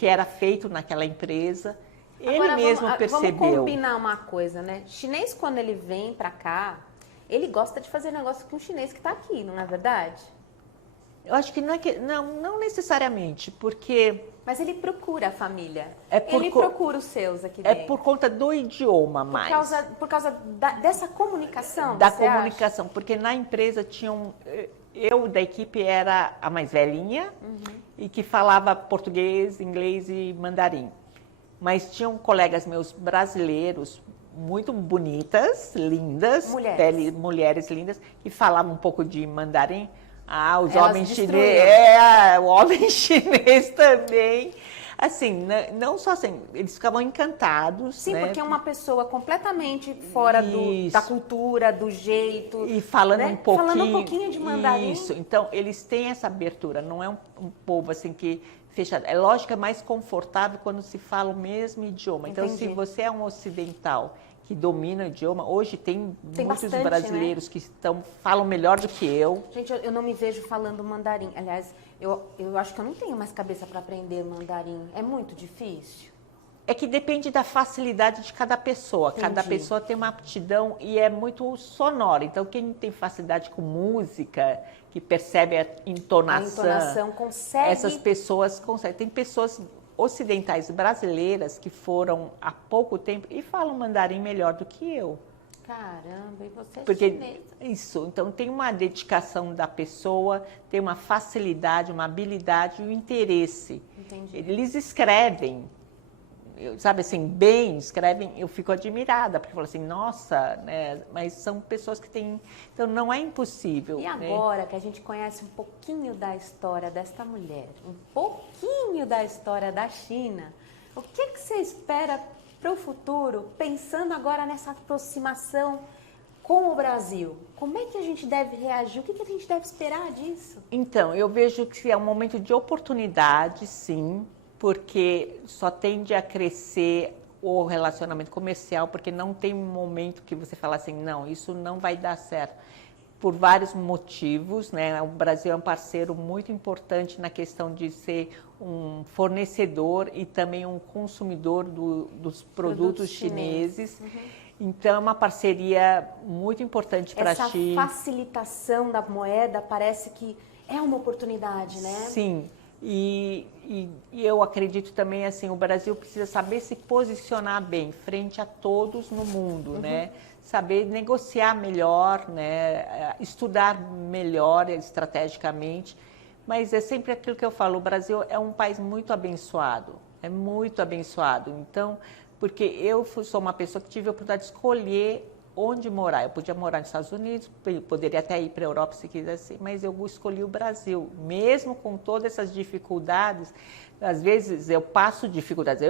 era feito naquela empresa. Ele mesmo percebeu. Vamos combinar uma coisa, né? Chinês, quando ele vem para cá, ele gosta de fazer negócio com o chinês que está aqui, não é verdade? Eu acho que não necessariamente, porque... Mas ele procura a família. Ele procura os seus aqui dentro. É por conta do idioma mais. Por causa dessa comunicação, da comunicação, porque na empresa tinham... Eu da equipe era a mais velhinha e que falava português, inglês e mandarim. Mas tinham colegas meus brasileiros, muito bonitas, lindas, mulheres lindas, que falavam um pouco de mandarim. Os homens chineses, o homem chinês também. Assim, não só assim, eles ficavam encantados. Sim, né? porque é uma pessoa completamente fora da cultura, do jeito. E falando, né? Falando um pouquinho de mandarim. Isso, então eles têm essa abertura, não é um povo assim que fechado. É lógico que é mais confortável quando se fala o mesmo idioma. Então, se você é um ocidental que domina o idioma, hoje tem muitos bastante, brasileiros, né? Que falam melhor do que eu. Gente, eu não me vejo falando mandarim. Aliás, eu acho que eu não tenho mais cabeça para aprender mandarim. É muito difícil. É que depende da facilidade de cada pessoa. Entendi. Cada pessoa tem uma aptidão e é muito sonora. Então, quem tem facilidade com música, que percebe a entonação consegue. Essas pessoas conseguem. Tem pessoas ocidentais brasileiras que foram há pouco tempo e falam mandarim melhor do que eu. Caramba, e você é Porque chinesa. isso, então tem uma dedicação da pessoa, tem uma facilidade, uma habilidade e um interesse. Entendi. Eles escrevem, sabe assim, bem, escrevem, eu fico admirada, porque eu falo assim, nossa, né, mas são pessoas que têm, então não é impossível. E agora que a gente conhece um pouquinho da história desta mulher, um pouquinho da história da China, o que você espera para o futuro, pensando agora nessa aproximação com o Brasil? Como é que a gente deve reagir? O que a gente deve esperar disso? Então, eu vejo que é um momento de oportunidade, sim, porque só tende a crescer o relacionamento comercial, porque não tem um momento que você fala assim, não, isso não vai dar certo. Por vários motivos, né? O Brasil é um parceiro muito importante na questão de ser um fornecedor e também um consumidor dos produtos chineses. Uhum. Então, é uma parceria muito importante para a China. Essa facilitação da moeda parece que é uma oportunidade, né? Sim. E eu acredito também, assim, o Brasil precisa saber se posicionar bem frente a todos no mundo, né? Saber negociar melhor, né? Estudar melhor estrategicamente. Mas é sempre aquilo que eu falo, o Brasil é um país muito abençoado, é muito abençoado. Então, porque eu sou uma pessoa que tive a oportunidade de escolher onde morar. Eu podia morar nos Estados Unidos, poderia até ir para a Europa se quisesse, mas eu escolhi o Brasil. Mesmo com todas essas dificuldades, às vezes eu passo dificuldades,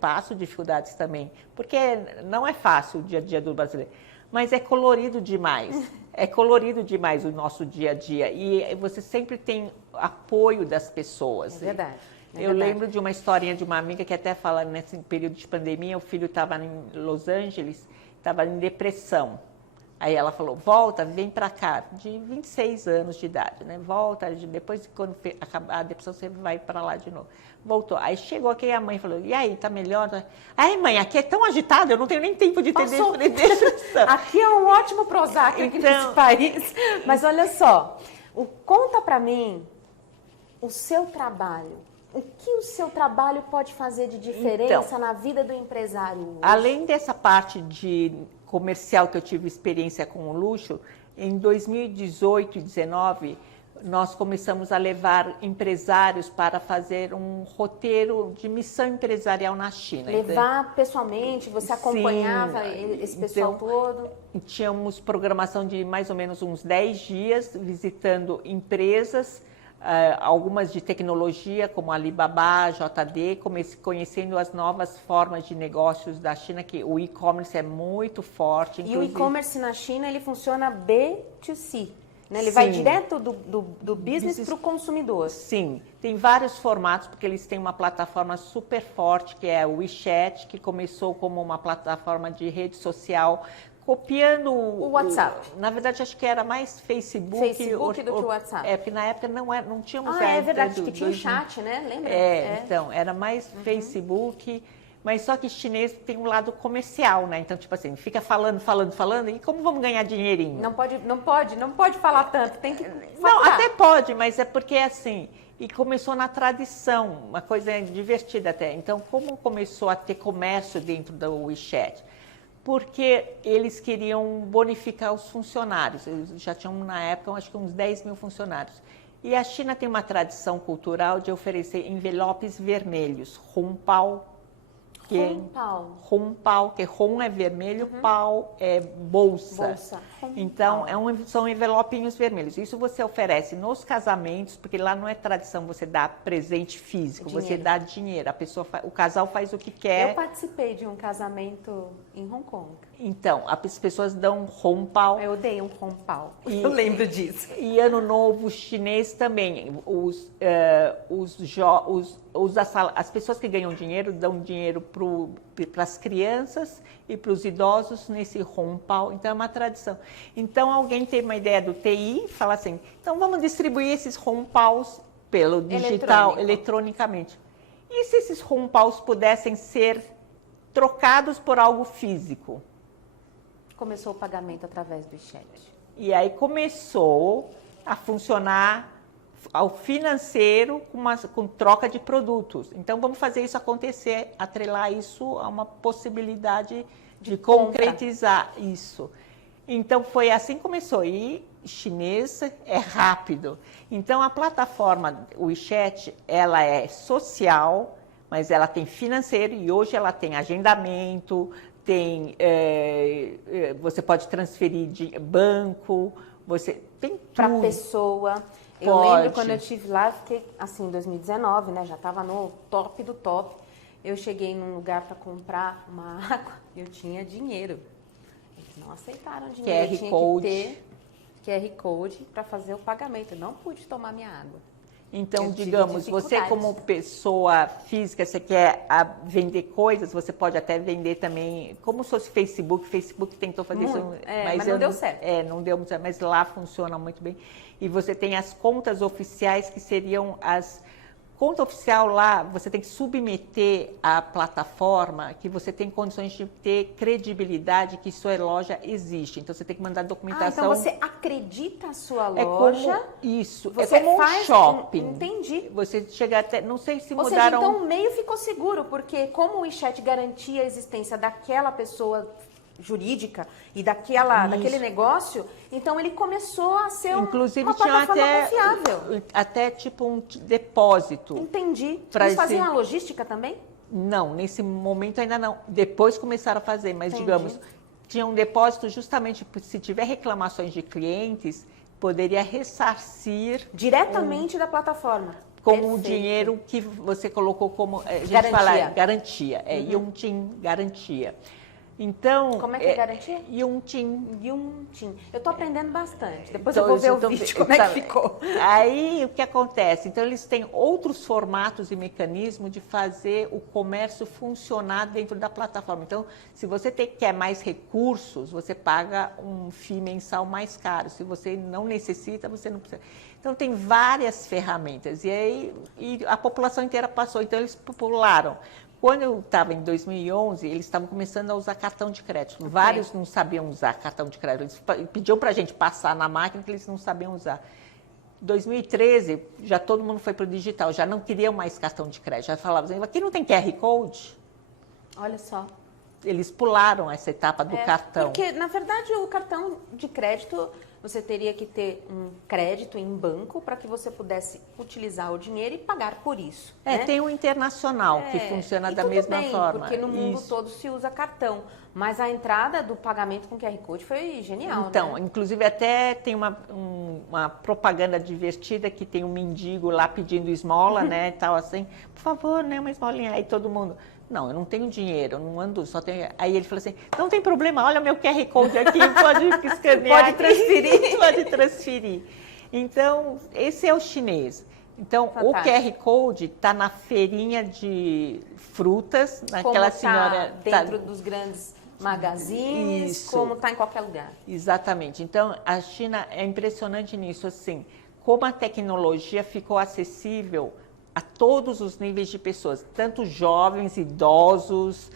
passo dificuldades também, porque não é fácil o dia a dia do brasileiro, mas é colorido demais. É colorido demais o nosso dia a dia e você sempre tem apoio das pessoas. É verdade. Eu lembro de uma historinha de uma amiga que até fala nesse período de pandemia, o filho estava em Los Angeles, estava em depressão. Aí ela falou, volta, vem para cá, de 26 anos de idade, né? Volta, depois quando acabar a depressão você vai para lá de novo. Voltou. Aí chegou aqui e a mãe falou, e aí, tá melhor? Ai, mãe, aqui é tão agitado, eu não tenho nem tempo de ter depressão. Aqui é um ótimo Prozac aqui nesse país. Mas olha só, conta para mim o seu trabalho. O que o seu trabalho pode fazer de diferença na vida do empresário hoje? Além dessa parte de comercial que eu tive experiência com o luxo, em 2018 e 2019, nós começamos a levar empresários para fazer um roteiro de missão empresarial na China. Levar pessoalmente, você acompanhava esse pessoal todo? Tínhamos programação de mais ou menos uns 10 dias, visitando empresas, algumas de tecnologia, como Alibaba, JD, conhecendo as novas formas de negócios da China, que o e-commerce é muito forte. E o e-commerce na China, ele funciona B2C, né? Ele vai direto do business para o consumidor. Sim, tem vários formatos, porque eles têm uma plataforma super forte, que é o WeChat, que começou como uma plataforma de rede social, copiando o WhatsApp. Na verdade, acho que era mais Facebook do que o WhatsApp. Porque na época não tínhamos... é verdade, que tinha um chat, né? Lembra? Então, era mais Facebook, mas só que chinês tem um lado comercial, né? Então, tipo assim, fica falando, e como vamos ganhar dinheirinho? Não pode falar tanto, tem que falar. Não, até pode, mas é porque assim... E começou na tradição, uma coisa divertida até. Então, como começou a ter comércio dentro do WeChat? Porque eles queriam bonificar os funcionários. Eles já tinham, na época, acho que uns 10 mil funcionários. E a China tem uma tradição cultural de oferecer envelopes vermelhos, Hong Pao. Hong Pao, que Hong é vermelho, Pao é bolsa. Então, são envelopinhos vermelhos. Isso você oferece nos casamentos, porque lá não é tradição você dar presente físico, você dá dinheiro. O casal faz o que quer. Eu participei de um casamento em Hong Kong. Então, as pessoas dão Hong Pao. Eu dei um Hong Pao. Eu lembro disso. E Ano Novo Chinês também. As pessoas que ganham dinheiro dão dinheiro para as crianças e para os idosos nesse Hong Pao. Então, é uma tradição. Então, alguém teve uma ideia do TI, fala assim, então vamos distribuir esses Hong Paos pelo digital, eletronicamente. E se esses Hong Paos pudessem ser trocados por algo físico? Começou o pagamento através do chat. E aí começou a funcionar ao financeiro com troca de produtos. Então, vamos fazer isso acontecer, atrelar isso a uma possibilidade de concretizar isso. Então, foi assim que começou. E chinês é rápido. Então, a plataforma WeChat, ela é social, mas ela tem financeiro e hoje ela tem agendamento, você pode transferir de banco, você tem tudo. Para pessoa. Eu lembro quando eu estive lá, fiquei assim, em 2019, né? Já estava no top do top. Eu cheguei num lugar para comprar uma água, eu tinha dinheiro. Eles não aceitaram dinheiro. QR eu tinha Code. que ter QR Code para fazer o pagamento. Eu não pude tomar minha água. Então, digamos, você como pessoa física, você quer vender coisas, você pode até vender também, como se fosse Facebook. Facebook tentou fazer isso, mas não deu certo. Não deu certo, mas lá funciona muito bem. E você tem as contas oficiais, que seriam conta oficial lá, você tem que submeter à plataforma que você tem condições de ter credibilidade que sua loja existe. Então, você tem que mandar documentação. Então, você acredita a sua loja. Isso, você é como faz um shopping. Entendi. Você chega até, não sei se Ou mudaram... seja, então o meio ficou seguro, porque como o WeChat garantia a existência daquela pessoa jurídica e daquele negócio, então ele começou a ser uma plataforma confiável. Até tipo um depósito. Entendi. Eles faziam a logística também? Não, nesse momento ainda não. Depois começaram a fazer, mas digamos, tinha um depósito justamente, se tiver reclamações de clientes, poderia ressarcir... Diretamente da plataforma. Com o dinheiro que você colocou como... A gente garantia. Yongqing, garantia. Então, como é que é garantia? Yongqing. Eu estou aprendendo bastante. Depois eu vou ver o vídeo, como é que ficou. Aí, o que acontece? Então, eles têm outros formatos e mecanismos de fazer o comércio funcionar dentro da plataforma. Então, se você quer mais recursos, você paga um FII mensal mais caro. Se você não necessita, você não precisa. Então, tem várias ferramentas. E a população inteira passou. Então, eles popularam. Quando eu estava em 2011, eles estavam começando a usar cartão de crédito. Vários não sabiam usar cartão de crédito. Eles pediam para a gente passar na máquina que eles não sabiam usar. Em 2013, já todo mundo foi para o digital, já não queriam mais cartão de crédito. Já falavam assim, aqui não tem QR Code? Olha só. Eles pularam essa etapa do cartão. Porque, na verdade, o cartão de crédito... Você teria que ter um crédito em banco para que você pudesse utilizar o dinheiro e pagar por isso. Né? Tem o internacional que funciona da mesma forma. Porque no mundo todo se usa cartão. Mas a entrada do pagamento com QR Code foi genial. Então, né? Inclusive até tem uma propaganda divertida que tem um mendigo lá pedindo esmola, né? Tal assim, por favor, né? Uma esmolinha. Aí todo mundo... Não, eu não tenho dinheiro, eu não ando, só tenho... Aí ele falou assim, não tem problema, olha meu QR Code aqui, pode escanear. Pode transferir. Pode transferir. Então, esse é o chinês. Então, o QR Code está na feirinha de frutas, naquela senhora... dentro dos grandes magazines, como está em qualquer lugar. Exatamente. Então, a China é impressionante nisso, assim, como a tecnologia ficou acessível a todos os níveis de pessoas, tanto jovens, idosos,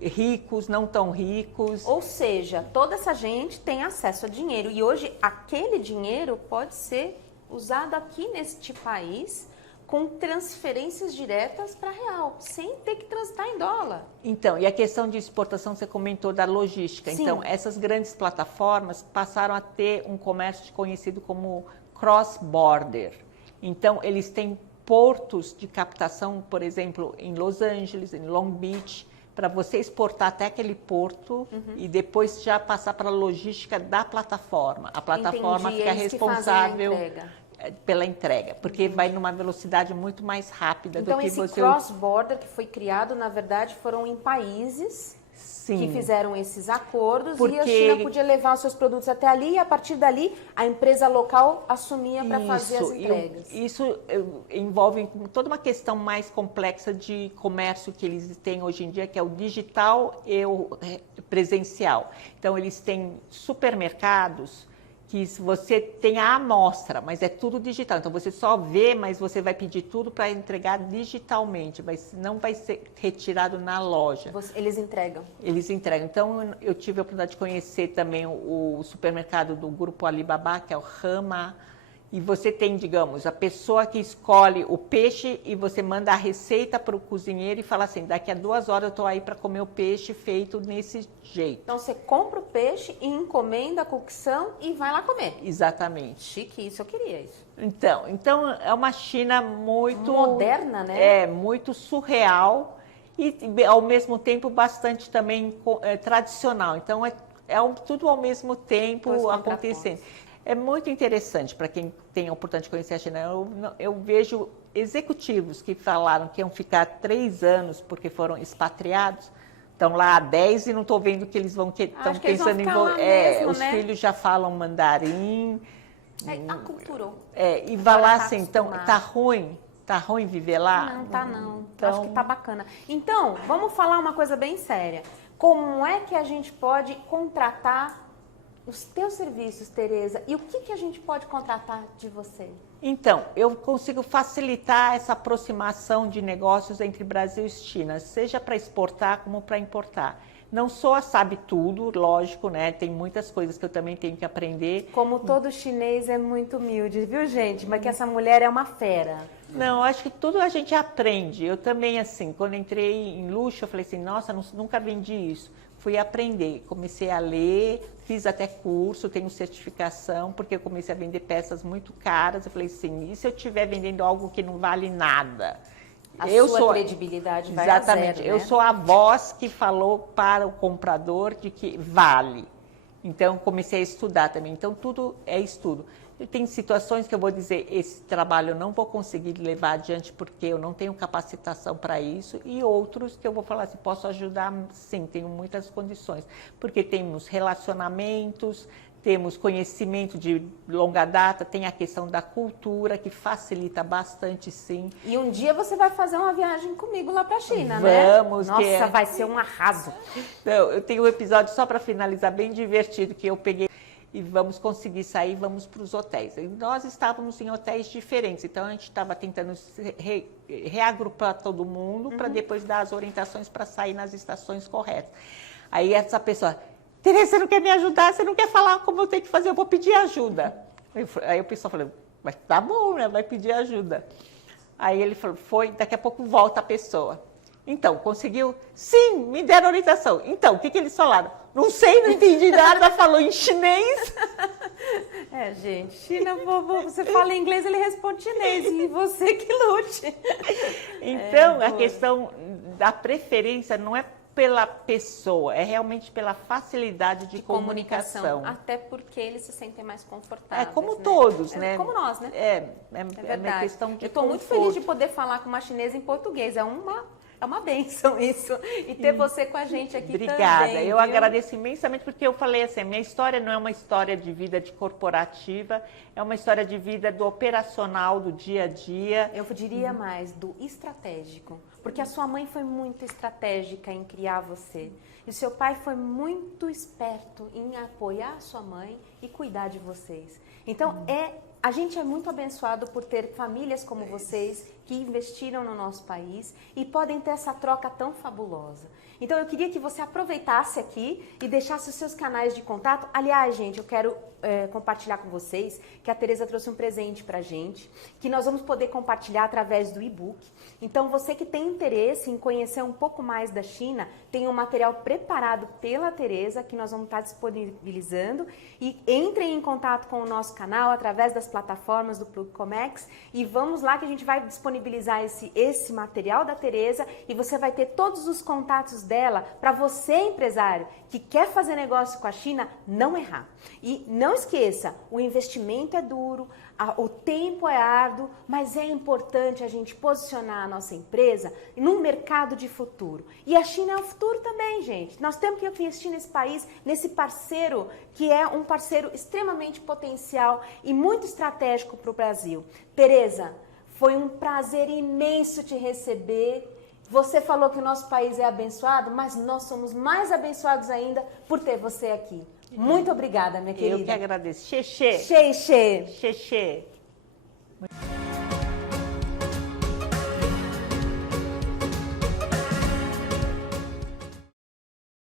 ricos, não tão ricos. Ou seja, toda essa gente tem acesso a dinheiro e hoje aquele dinheiro pode ser usado aqui neste país com transferências diretas para real, sem ter que transitar em dólar. Então, e a questão de exportação, você comentou da logística. Sim. Então, essas grandes plataformas passaram a ter um comércio conhecido como cross-border. Então, eles têm portos de captação, por exemplo, em Los Angeles, em Long Beach, para você exportar até aquele porto e depois já passar para a logística da plataforma. A plataforma Entendi, fica eles que responsável fazem a entrega. pela entrega, porque vai numa velocidade muito mais rápida Então, do que esse você... cross-border que foi criado, na verdade, foram em países Sim. que fizeram esses acordos Porque e a China podia levar os seus produtos até ali e a partir dali a empresa local assumia para fazer as entregas. Isso envolve toda uma questão mais complexa de comércio que eles têm hoje em dia, que é o digital e o presencial. Então, eles têm supermercados que você tem a amostra, mas é tudo digital. Então, você só vê, mas você vai pedir tudo para entregar digitalmente, não vai ser retirado na loja. Eles entregam? Eles entregam. Então, eu tive a oportunidade de conhecer também o supermercado do grupo Alibaba, que é o Rama. E você tem, digamos, a pessoa que escolhe o peixe e você manda a receita para o cozinheiro e fala assim, daqui a 2 horas eu estou aí para comer o peixe feito nesse jeito. Então, você compra o peixe e encomenda a cocção e vai lá comer. Exatamente. Chique, isso eu queria isso. Então é uma China muito... moderna, né? Muito surreal e ao mesmo tempo bastante também tradicional. Então, tudo ao mesmo tempo acontecendo. É muito interessante para quem tem a oportunidade de conhecer a China. Eu vejo executivos que falaram que iam ficar 3 anos porque foram expatriados, estão lá há 10 e não estou vendo que eles estão pensando em... Os filhos já falam mandarim. A cultura. E vai lá assim, então, tá ruim viver lá? Não, tá não. Então... Acho que tá bacana. Então, vamos falar uma coisa bem séria. Como é que a gente pode contratar os teus serviços, Tereza, e o que a gente pode contratar de você? Então, eu consigo facilitar essa aproximação de negócios entre Brasil e China, seja para exportar como para importar. Não sou a sabe tudo, lógico, né? Tem muitas coisas que eu também tenho que aprender. Como todo chinês é muito humilde, viu, gente? Mas que essa mulher é uma fera. Não, acho que tudo a gente aprende. Eu também, assim, quando entrei em luxo, eu falei assim, nossa, nunca vendi isso. Fui aprender, comecei a ler, fiz até curso, tenho certificação, porque eu comecei a vender peças muito caras. Eu falei assim, e se eu estiver vendendo algo que não vale nada? A sua credibilidade vai a zero, exatamente, eu sou a voz que falou para o comprador de que vale. Então, comecei a estudar também. Então, tudo é estudo. Tem situações que eu vou dizer, esse trabalho eu não vou conseguir levar adiante porque eu não tenho capacitação para isso, e outros que eu vou falar assim, posso ajudar, sim, tenho muitas condições, porque temos relacionamentos, temos conhecimento de longa data, tem a questão da cultura, que facilita bastante, sim. E um dia você vai fazer uma viagem comigo lá para a China, né? Vamos. Nossa, vai ser um arraso. Não, eu tenho um episódio só para finalizar, bem divertido, que eu peguei e vamos conseguir sair, vamos para os hotéis. E nós estávamos em hotéis diferentes, então a gente estava tentando reagrupar todo mundo para depois dar as orientações para sair nas estações corretas. Aí essa pessoa, Tereza, você não quer me ajudar? Você não quer falar como eu tenho que fazer? Eu vou pedir ajuda. Aí o pessoal falou, mas tá bom, né? Vai pedir ajuda. Aí ele falou, daqui a pouco volta a pessoa. Então, conseguiu? Sim, me deram orientação. Então, o que eles falaram? Não sei, não entendi nada, falou em chinês. Gente, China, você fala inglês, ele responde chinês, e você que lute. Então, a questão da preferência não é pela pessoa, é realmente pela facilidade de comunicação. Até porque eles se sentem mais confortáveis. Como todos, né? Como nós, né? É verdade. uma questão de Eu estou muito feliz de poder falar com uma chinesa em português, é uma bênção isso. E ter você com a gente aqui também. Obrigada. Eu viu? agradeço imensamente porque eu falei assim, a minha história não é uma história de vida de corporativa, é uma história de vida do operacional, do dia a dia. Eu diria mais, do estratégico. Porque a sua mãe foi muito estratégica em criar você. E o seu pai foi muito esperto em apoiar a sua mãe e cuidar de vocês. Então, a gente é muito abençoado por ter famílias como vocês que investiram no nosso país e podem ter essa troca tão fabulosa. Então eu queria que você aproveitasse aqui e deixasse os seus canais de contato. Aliás, gente, eu quero compartilhar com vocês que a Tereza trouxe um presente pra gente, que nós vamos poder compartilhar através do e-book. Então você que tem interesse em conhecer um pouco mais da China, tem um material preparado pela Tereza que nós vamos estar disponibilizando, e entrem em contato com o nosso canal através das plataformas do Plug Comex e vamos lá que a gente vai disponibilizar esse material da Tereza e você vai ter todos os contatos dela para você, empresário, que quer fazer negócio com a China, não errar. E não esqueça, o investimento é duro, o tempo é árduo, mas é importante a gente posicionar a nossa empresa num mercado de futuro. E a China é o futuro também, gente. Nós temos que investir nesse país, nesse parceiro que é um parceiro extremamente potencial e muito estratégico para o Brasil. Tereza, foi um prazer imenso te receber. Você falou que o nosso país é abençoado, mas nós somos mais abençoados ainda por ter você aqui. Muito obrigada, minha querida. Eu que agradeço. Xexê. Xê, xê. Xexê.